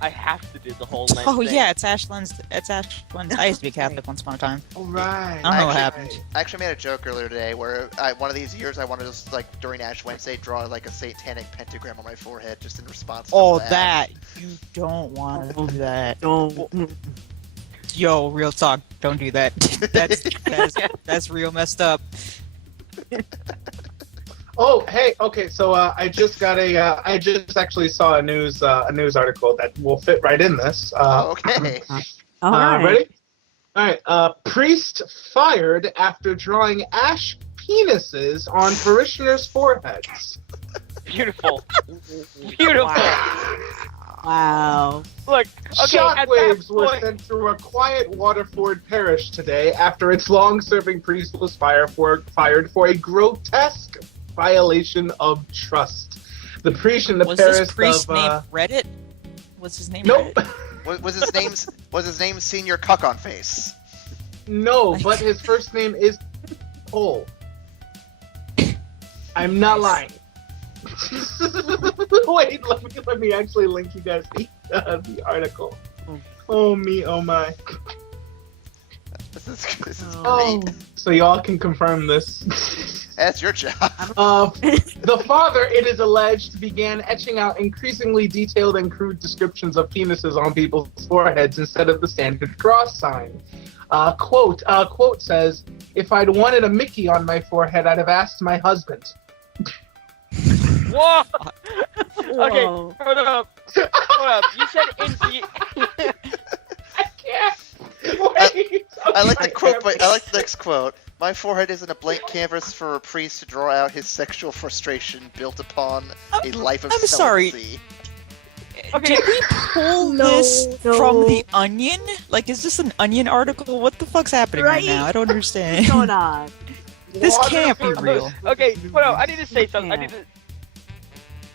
I have to do the whole Lent Oh thing. yeah, it's Ashland's. I used to be Catholic once upon a time. All right. I don't know what Actually- happened. I actually made a joke earlier today where one of these years I wanted to just, like during Ash Wednesday draw like a satanic pentagram on my forehead just in response to Oh, that. that you don't want to do that. Don't. Yo, real talk, don't do that. That's real messed up. Oh, hey, okay. So I just got I just actually saw a news article that will fit right in this. Oh, okay. All right. Ready? All right. Priest fired after drawing ash penises on parishioners' foreheads. Beautiful. Beautiful. Wow. Look, okay, at that Shockwaves were point, sent through a quiet Waterford parish today after its long-serving priest was fired for a grotesque violation of trust. The priest in the Was parish this priest of named Reddit? Was his name nope, Reddit? Was his name Senior Cuck on Face? no, but his first name is Cole. I'm not lying. Wait, let me actually link you guys the article. Oh me, oh my. This is Oh, great. so y'all can confirm this. That's your job. The father, it is alleged, began etching out increasingly detailed and crude descriptions of penises on people's foreheads instead of the standard cross sign. Quote says, "If I'd wanted a Mickey on my forehead, I'd have asked my husband." whoa. Okay, Whoa. hold up. Hold up. You said in I can't. Wait. I like the Okay, quote, okay. but I like the next quote. My forehead isn't a blank canvas for a priest to draw out his sexual frustration built upon a life of I'm sorry. celibacy. Okay. Did we pull No, this no. from the Onion? Like, is this an Onion article? What the fuck's happening right, Right? now? I don't understand. What's going on? This can't be Waterford- real. Okay, hold on. I need to say something. I Yeah. need to.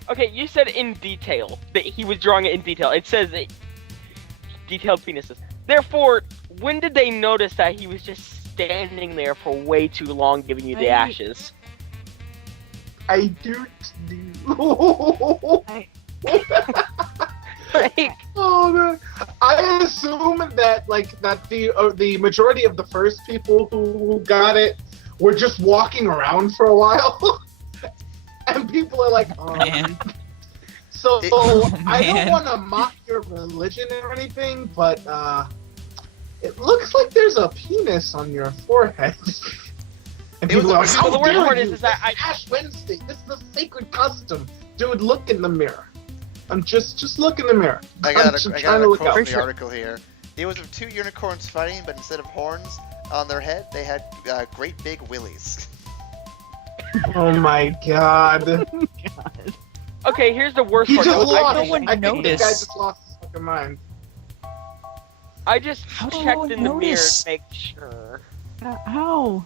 Okay, you said in detail that he was drawing it in detail. It says that detailed penises. Therefore, when did they notice that he was just standing there for way too long, giving you the I- ashes? I do. Like, Oh man! I assume that the majority of the first people who got it were just walking around for a while, and people are like, "Oh." Man. So Oh, I don't man. want to mock your religion or anything, but It looks like there's a penis on your forehead. And It was people a- are, so how the worst dare part you? is that It's Ash Wednesday. This is a sacred custom. Dude, look in the mirror. I'm just look in the mirror. I I'm got just a trying quote to look from up. the article here. It was of two unicorns fighting, but instead of horns on their head, they had great big willies. Oh my god. God. Okay, here's the worst He part. just though. lost. no one I think the guy noticed. just lost his fucking mind. I just How did no checked one in the mirror notice? to make sure. How?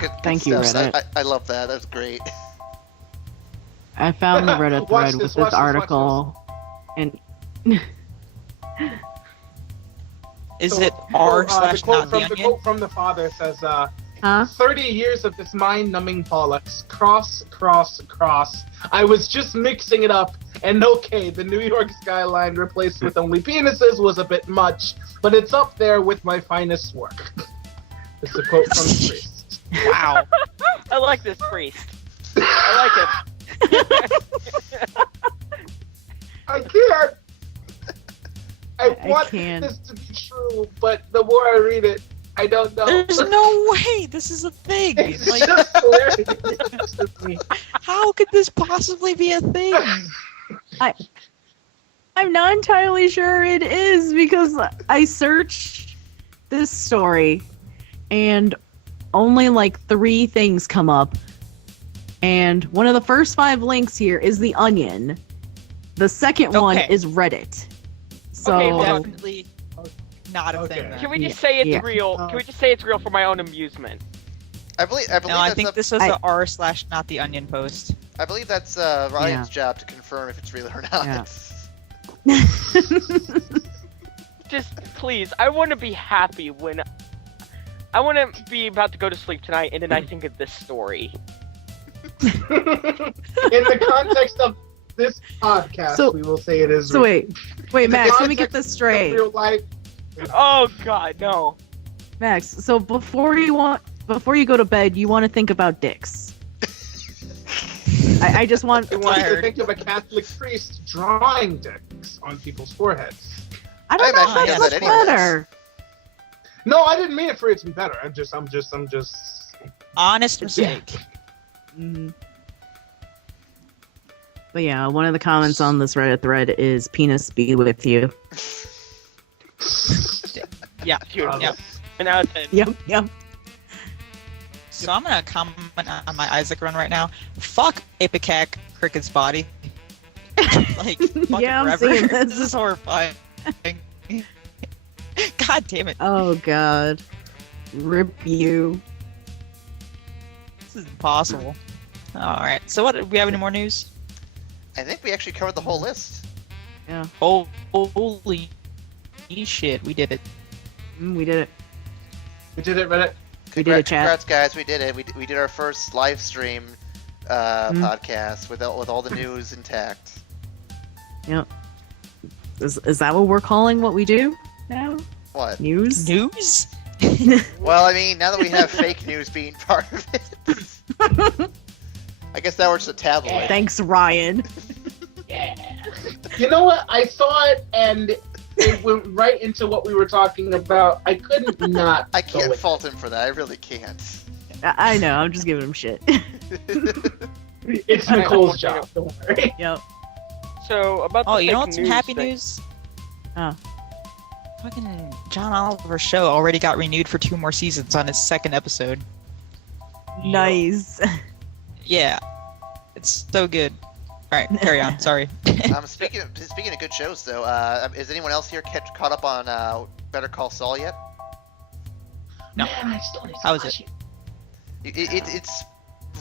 Good Thank you, stuff. Reddit. I love that. That's great. I found the Reddit Watch thread this, with watch this this, article, and Is So, it r the slash quote not the from the onion? quote from the father says, huh? 30 years of this mind-numbing bollocks. Cross, cross, cross. I was just mixing it up, and okay, the New York skyline replaced with only penises was a bit much, but it's up there with my finest work. It's a quote from the priest. Wow. I like this priest. I like him. I can't. I I want can't. this to be true, but the more I read it, I don't know. There's no way this is a thing. It's Like, just hilarious to me. how could this possibly be a thing? I'm not entirely sure it is because I searched this story and only like 3 things come up. And one of the first 5 links here is The Onion. The second one Okay. is Reddit. So Okay, Definitely not a thing. Okay. then. Can we just say it's Yeah. real? Can we just say it's real for my own amusement? I believe No, I that's think up- this was I- a r slash not the onion post. I believe that's Ryan's job to confirm if it's real or not. Yeah. Just please, I want to be happy when I want to be about to go to sleep tonight, and then I think of this story. In the context of this podcast, So- we will say it is so real. wait, In the Max, let me get context this of straight. real life, Oh God, no! Max, so before you go to bed, you want to think about dicks. I just want. you want to Tired. think of a Catholic priest drawing dicks on people's foreheads. I don't I know imagine if he that's does much that anyways. better. No, I didn't mean it for it to be better. I'm just. Honest mistake. Mhm. But yeah, one of the comments on this Reddit thread is "penis be with you." Yeah. Beautiful. Yeah. And out of 10. Yep. So I'm gonna comment on my Isaac run right now. Fuck Ipecac Cricket's body. Like, fuck Yeah, I'm it forever. seeing this. This is horrifying. God damn it. Oh god, rip you. This is impossible. Alright, so what, do we have any more news? I think we actually covered the whole list. Oh, holy shit, we did it. We did it. We did it, Reddit. We did it, chat. Congrats, guys! We did it. We did our first live stream Mm-hmm. podcast with all the news intact. Is that what we're calling what we do now? What? News? News? Well, I mean, now that we have fake news being part of it, I guess that was a tabloid. Thanks, Ryan. You know what? I saw it and it went right into what we were talking about. I couldn't not. I go can't with fault him for that. I really can't. I know. I'm just giving him shit. it. It's Nicole's job. Don't worry. Yep. So about the Oh, you know fake what's some happy thing. news? Oh. Fucking John Oliver's show already got renewed for 2 more seasons on its 2nd episode. Nice. Yeah. It's so good. Alright, carry on, sorry. Speaking of good shows, though, is anyone else here caught up on Better Call Saul yet? No. Man, I still need to How is watch it? It's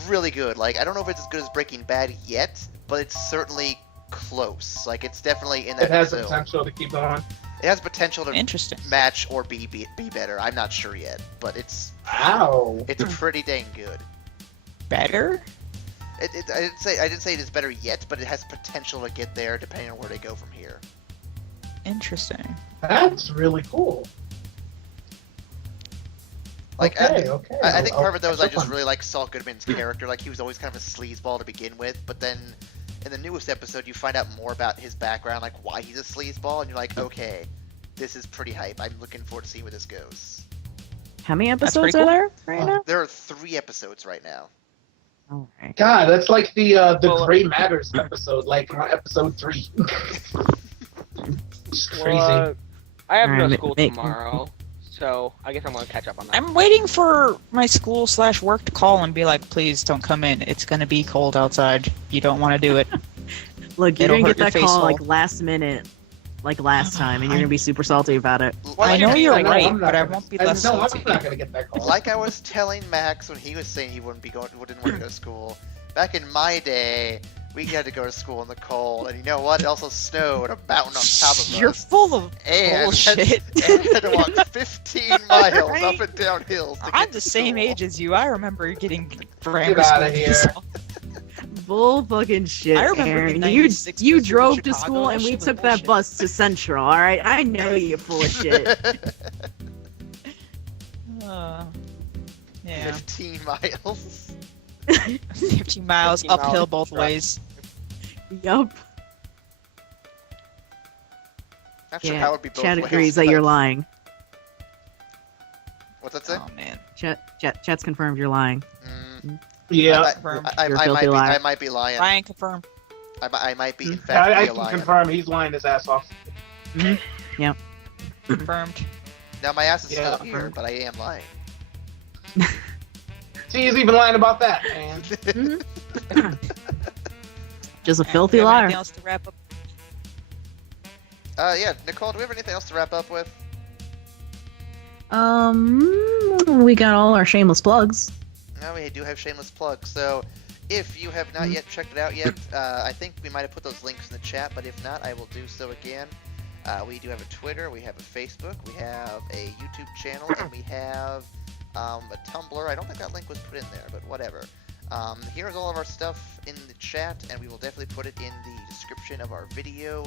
really good. Like, I don't know if it's as good as Breaking Bad yet, but it's certainly close. Like, it's definitely in that It has the zone. potential to keep on. It has potential to Interesting. match or be better. I'm not sure yet, but it's Wow. pretty dang good. Better? I didn't say it is better yet, but it has potential to get there depending on where they go from here. Interesting. That's really cool. Like, okay. I think part of it though is I I'll- just really like Saul Goodman's character. Like, he was always kind of a sleazeball to begin with, but then in the newest episode, you find out more about his background, like why he's a sleazeball, and you're like, okay, this is pretty hype. I'm looking forward to seeing where this goes. How many That's episodes pretty are there right now? There are 3 episodes right now. All right. God, that's like the Well, Gray Matters episode, like episode 3. It's crazy. Well, I have no Alright, school make- tomorrow, so I guess I'm gonna catch up on that. I'm waiting for my school/work to call and be like, please don't come in. It's gonna be cold outside. You don't want to do it. Look, you It'll didn't hurt get your that face call hole. like last minute, like last time, and you're gonna be super salty about it. Well, I know like, you're like, right, I'm not but I gonna- won't be less No, I'm salty. not gonna get that call. Like I was telling Max when he was saying he wouldn't want to go to school. Back in my day, we had to go to school in the cold, and you know what? It also snowed a mountain on top of You're us. full of And bullshit. and had to walk 15 miles up and down hills to get I'm to the same school. age as you. I remember getting grammar Get outta school here. days. Bull fucking shit, I remember Aaron. the You 96 you bus to drove to Chicago, school that and we shit was took that bullshit. bus to Central. All right, I know you're full of shit. Yeah. 15 miles. 15 miles 15 uphill miles. both ways. Yup. Not sure Yeah. how it would be both Chad ways, agrees that you're but- lying. What's that say? Oh man. Chat's confirmed you're lying. Yeah, Confirmed. I You're a might filthy be. liar. I might be lying. Ryan confirmed. I might be in fact I be a can liar. confirm he's lying his ass off. Confirmed. Now my ass is Yeah. still here, but I am lying. See, he's even lying about that, man. Just a And filthy do you have liar. anything else to wrap up? Yeah, Nicole, do we have anything else to wrap up with? We got all our shameless plugs. No, we do have shameless plugs. So, if you have not yet checked it out yet, I think we might have put those links in the chat. But if not, I will do so again. We do have a Twitter, we have a Facebook, we have a YouTube channel, and we have a Tumblr. I don't think that link was put in there, but whatever. Here's all of our stuff in the chat, and we will definitely put it in the description of our video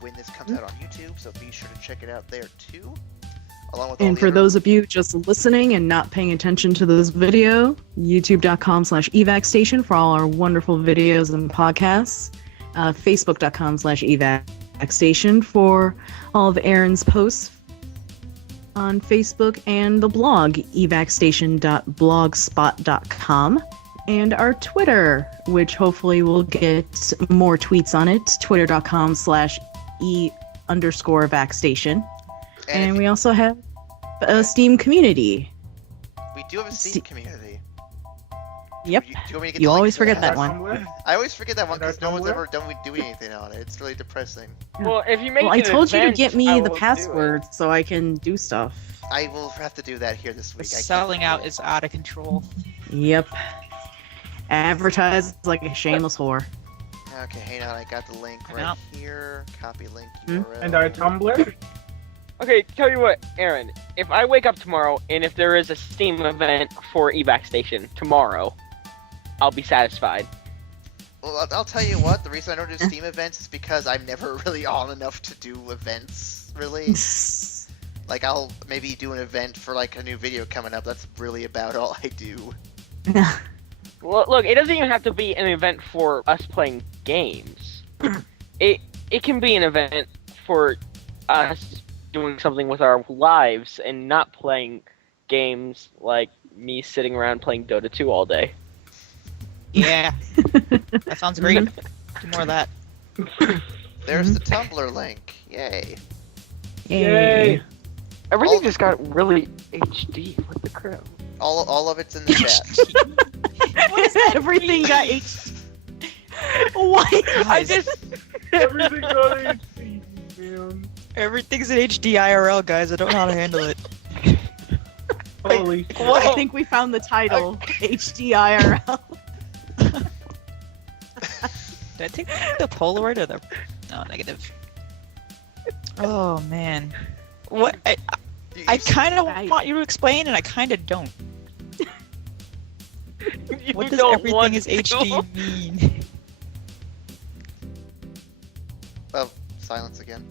when this comes out on YouTube. So be sure to check it out there too. Along with all And the for other- those of you just listening and not paying attention to this video, youtube.com/evac station for all our wonderful videos and podcasts. Facebook.com/evac station for all of Aaron's posts on Facebook, and the blog evacstation.blogspot.com, and our Twitter, which hopefully will get more tweets on it, twitter.com/e_vacstation. And if we also have a Steam community. we do have a Steam See- community. Yep. Do you want me to get You the link always to forget And that our one. Tumblr? I always forget that one And our because no one's Tumblr? ever done doing anything on it. It's really depressing. Well, if you make Well, I an told you to event, get I me will the do it. password so I can do stuff. I will have to do that here this The week. I can't selling out do it. is out of control. Yep. Advertise like a shameless whore. Okay, hang on. I got the link I'm right out. here. Copy link Hmm? URL. And our Tumblr? Okay, tell you what, Aaron. If I wake up tomorrow and if there is a Steam event for E-Vac Station tomorrow, I'll be satisfied. Well, I'll tell you what. The reason I don't do Steam events is because I'm never really on enough to do events. Really, like I'll maybe do an event for like a new video coming up. That's really about all I do. Well, look, it doesn't even have to be an event for us playing games. It can be an event for us doing something with our lives and not playing games like me sitting around playing Dota 2 all day. Yeah. That sounds great. Do more of that. There's the Tumblr link. Yay! Yay. Everything All- just got really HD. What the crap? All of it's in the chat. Everything got Why? I just Everything on HD, man. Everything's in HD IRL, guys. I don't know how to handle it. Holy shit. I think we found the title. HDIRL. Did I take the Polaroid or the... No, negative. Oh, man. What? I kind of Right. want you to explain, and I kind of don't. you What does don't everything want is to. HD mean? Well, silence again.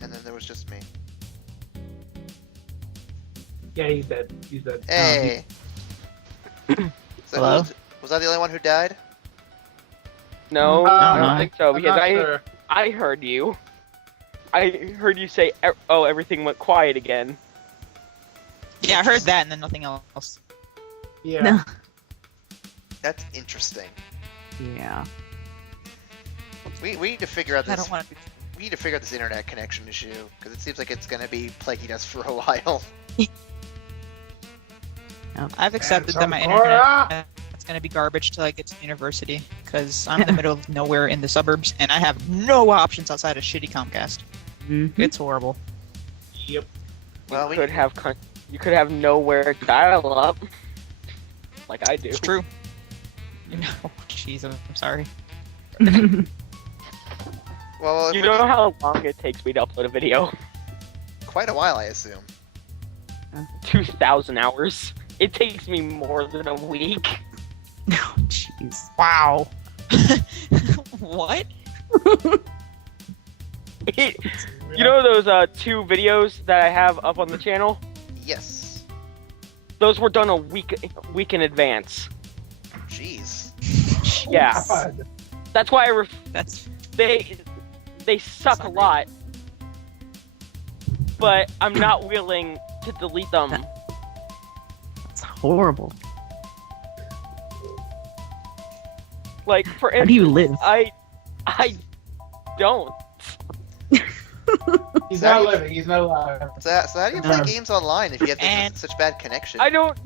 And then there was just me. Yeah, he's dead. He's dead. Hey. So Hello? was that the only one who died? No, I I don't don't think so I'm because not sure. I heard you. I heard you say, "Oh, everything went quiet again." Yeah, I heard that and then nothing else. Yeah. No. That's interesting. Yeah. We need to figure out I this. don't want to. We need to figure out this internet connection issue because it seems like it's gonna be plaguing us for a while. I've accepted that my Cora! internet is going to be garbage till I get to the university because I'm in the middle of nowhere in the suburbs and I have no options outside of shitty Comcast. Mhm. It's horrible. Yep. Well, You could have nowhere dial up, like I do. It's true. Oh, jeez, I'm sorry. well, if You we- know how long it takes me to upload a video? quite a while, I assume. 2,000 hours. It takes me more than a week. Oh, jeez. Wow. What? You know those 2 videos that I have up on the channel? Yes. Those were done a week in advance. Jeez. Yeah, God. that's why That's they suck a lot. But I'm not willing to delete them. That's horrible. Like for How do you instance, live? I don't. He's not living. He's not alive. So how do you play No. games online if you have And- such bad connection? I don't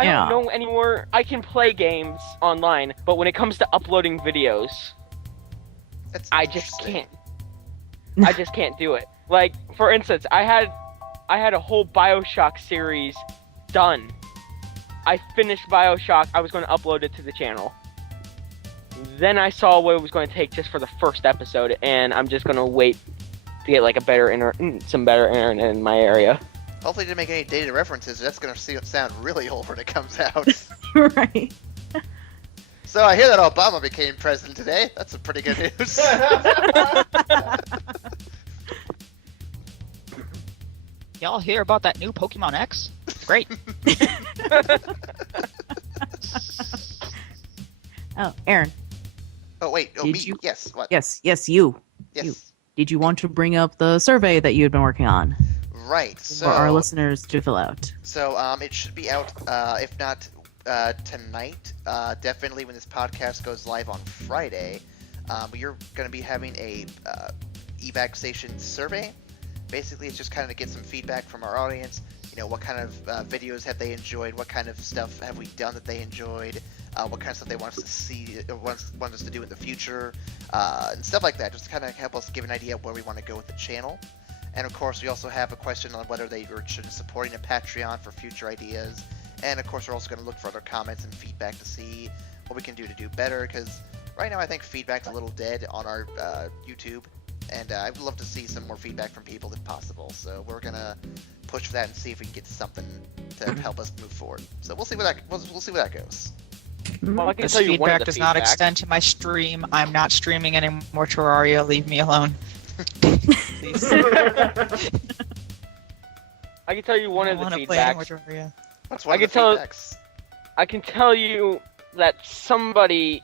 Yeah. know anymore. I can play games online, but when it comes to uploading videos, That's I just interesting. can't. I just can't do it. Like for instance, I had a whole BioShock series done. I finished BioShock. I was going to upload it to the channel. Then I saw what it was going to take just for the first episode, and I'm just going to wait to get like some better internet in my area. Hopefully, you didn't make any dated references. That's gonna sound really old when it comes out. Right. So I hear that Obama became president today. That's some pretty good news. y'all hear about that new Pokemon X? It's great. Oh, Aaron. Oh wait. Oh Did me. you- Yes. What? Yes, you. Yes. you. Did you want to bring up the survey that you had been working on Right. So for our listeners to fill out? So it should be out, if not tonight, definitely when this podcast goes live on Friday. We're going to be having a E-Vac station survey. Basically, it's just kind of to get some feedback from our audience. You know, what kind of videos have they enjoyed? What kind of stuff have we done that they enjoyed? What kind of stuff they want us to see, want us to do in the future, and stuff like that. Just to kind of help us give an idea of where we want to go with the channel. And of course, we also have a question on whether they are interested in supporting a Patreon for future ideas. And of course, we're also going to look for other comments and feedback to see what we can do to do better. Because right now, I think feedback's a little dead on our YouTube, and I'd love to see some more feedback from people if possible. So we're gonna push for that and see if we can get something to help us move forward. So we'll see where that we'll see where that goes. Well, I can This tell you one of feedback the does not feedback. extend to my stream. I'm not streaming anymore, Terraria. Leave me alone. Please. I can tell you one I of the don't wanna play anymore, feedbacks. Terraria. That's one I of the can tell- feedbacks. I can tell you that somebody,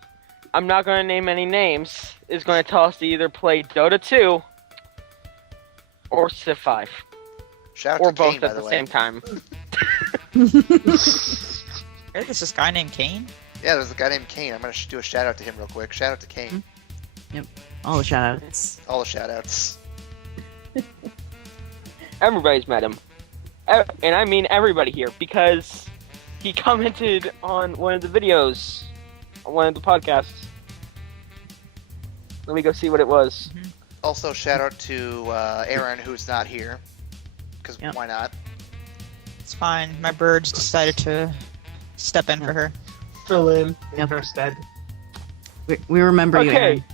I'm not going to name any names, is going to tell us to either play Dota 2 or Civ 5. Shout out Or to Kane, both by at the way. same time. Hey, there's this guy named Kane. Yeah, there's a guy named Kane. I'm gonna do a shout out to him real quick. Shout out to Kane. All the shout outs. All the shout outs. Everybody's met him. And I mean everybody here, because he commented on one of the videos, on one of the podcasts. Let me go see what it was. Also, shout out to Aaron, who's not here. Because Yep. why not? It's fine. My birds decided to step in for her. Fill in Yep. her stead. We remember you, Okay. Aaron.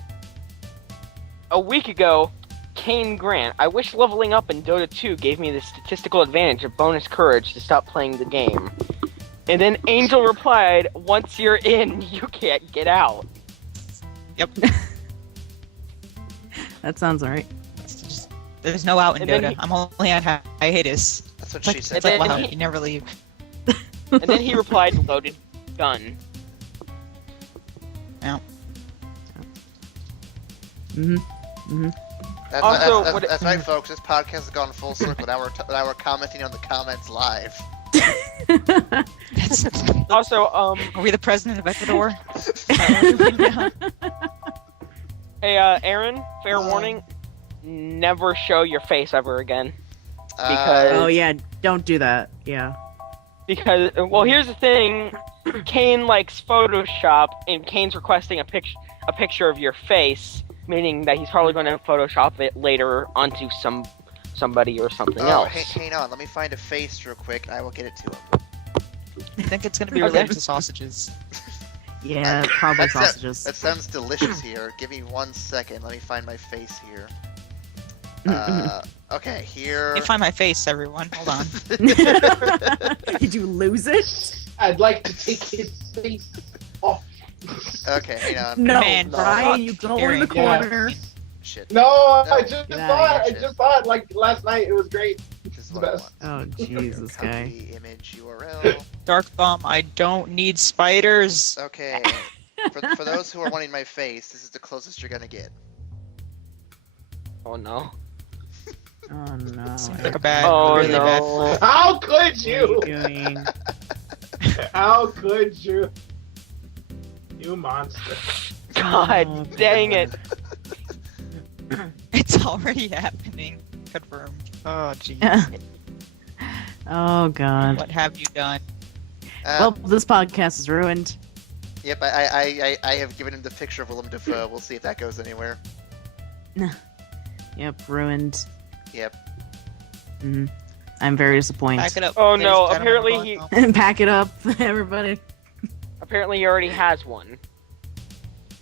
A week ago, Kane Grant, I wish leveling up in Dota 2 gave me the statistical advantage of bonus courage to stop playing the game. And then Angel replied, once you're in, you can't get out. Yep. That sounds alright. There's no out in And then Dota. he- I'm only at hiatus. That's what It's like, she said. it's like And then wow, he- you never leave. And then he replied, loaded gun. That's right, folks. This podcast has gone full circle. Now we're commenting on the comments live. Also, Are we the president of Ecuador? hey, Aaron, fair warning, never show your face ever again. Because Oh yeah, don't do that. Yeah. Because, well, here's the thing. Kane likes Photoshop, and Kane's requesting a picture of your face, meaning that he's probably going to Photoshop it later onto somebody or something else. Hang on. Let me find a face real quick, and I will get it to him. I think it's going to be Okay. related to sausages. Yeah, probably That sausages. That sounds delicious here. Give me 1 second. Let me find my face here. Okay, here. Let me find my face, everyone. Hold on. Did you lose it? I'd like to take his face off. Okay, hang on. No, Man, Brian, you go in the corner. Shit. No, I No, just get saw outta it. I just saw it like last night. It was great. This is The what I best. want. Oh, Jesus, guy. Copy image URL. Dark Bum, I don't need spiders. Okay. For those who are wanting my face, this is the closest you're gonna get. Oh no. Oh, no. Seems like a bad, Oh really bad. no. How could What are you? you doing? How could you? You monster. God dang it. It's already happening. Confirmed. Oh, jeez. Oh, God. What have you done? Well, this podcast is ruined. Yep, I have given him the picture of Willem Dafoe. We'll see if that goes anywhere. Yep, ruined. Yep. I'm very disappointed. Back it up. Oh, ladies no, and gentlemen. apparently We're going home. Pack it up, everybody. Apparently he already has one.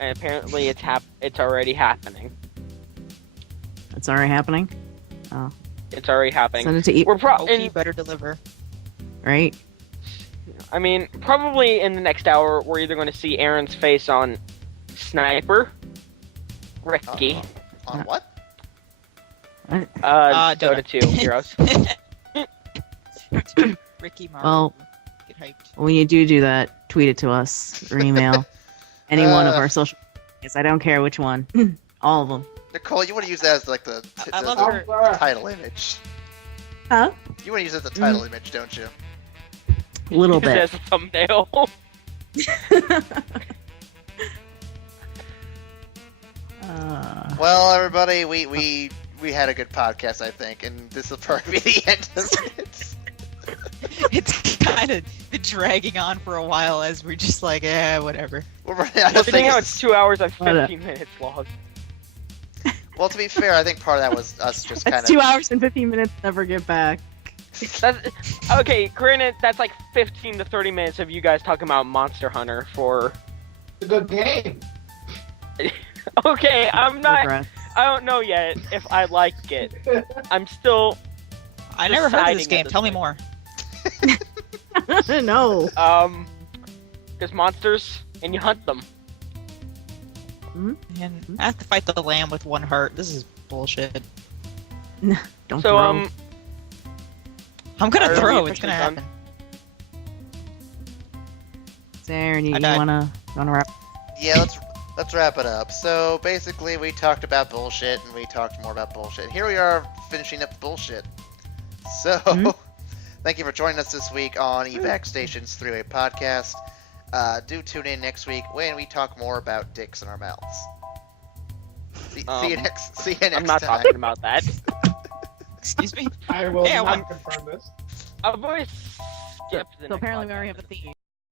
And apparently it's already happening. It's already happening. It's already happening. Send it to We're Okie better deliver. right? I mean, probably in the next hour, we're either going to see Aaron's face on Sniper, Ricky, On what? Dota 2 Heroes. Ricky Mario. Well, Get hyped. when you do that, tweet it to us or email any one of our social medias. I don't care which one. All of them. Nicole, you want to use that as like the I love the her. title image. Huh? You want to use it as the title image, don't you? A little Use it bit. as a thumbnail. Well, everybody, we had a good podcast, I think, and this will probably be the end of it. It's kind of been dragging on for a while as we're just like, whatever. We're running out of Good thing how things. it's 2 hours and What a- 15 minutes long. Well, to be fair, I think part of that was us just kind It's of. 2 hours and 15 minutes. Never get back. That's, okay, granted, that's like 15 to 30 minutes of you guys talking about Monster Hunter for... It's a good game. Okay, I'm not... Regret. I don't know yet if I like it. I'm still... I never heard of Deciding this at game. this Tell me point. more. No. There's monsters, and you hunt them. And I have to fight the lamb with one heart. This is bullshit. Don't So, throw. I'm gonna Alright, throw. we It's gonna officially done. happen. Aaron, you I died. wanna wrap? Yeah, let's wrap it up. So basically, we talked about bullshit, and we talked more about bullshit. Here we are finishing up the bullshit. So, thank you for joining us this week on E-Vac Station's three-way podcast. Do tune in next week when we talk more about dicks in our mouths. See you next. See you next I'm not time. talking about that. Excuse me. I will Yeah, not confirm this. I've always skipped the So next apparently we podcast. already have a theme.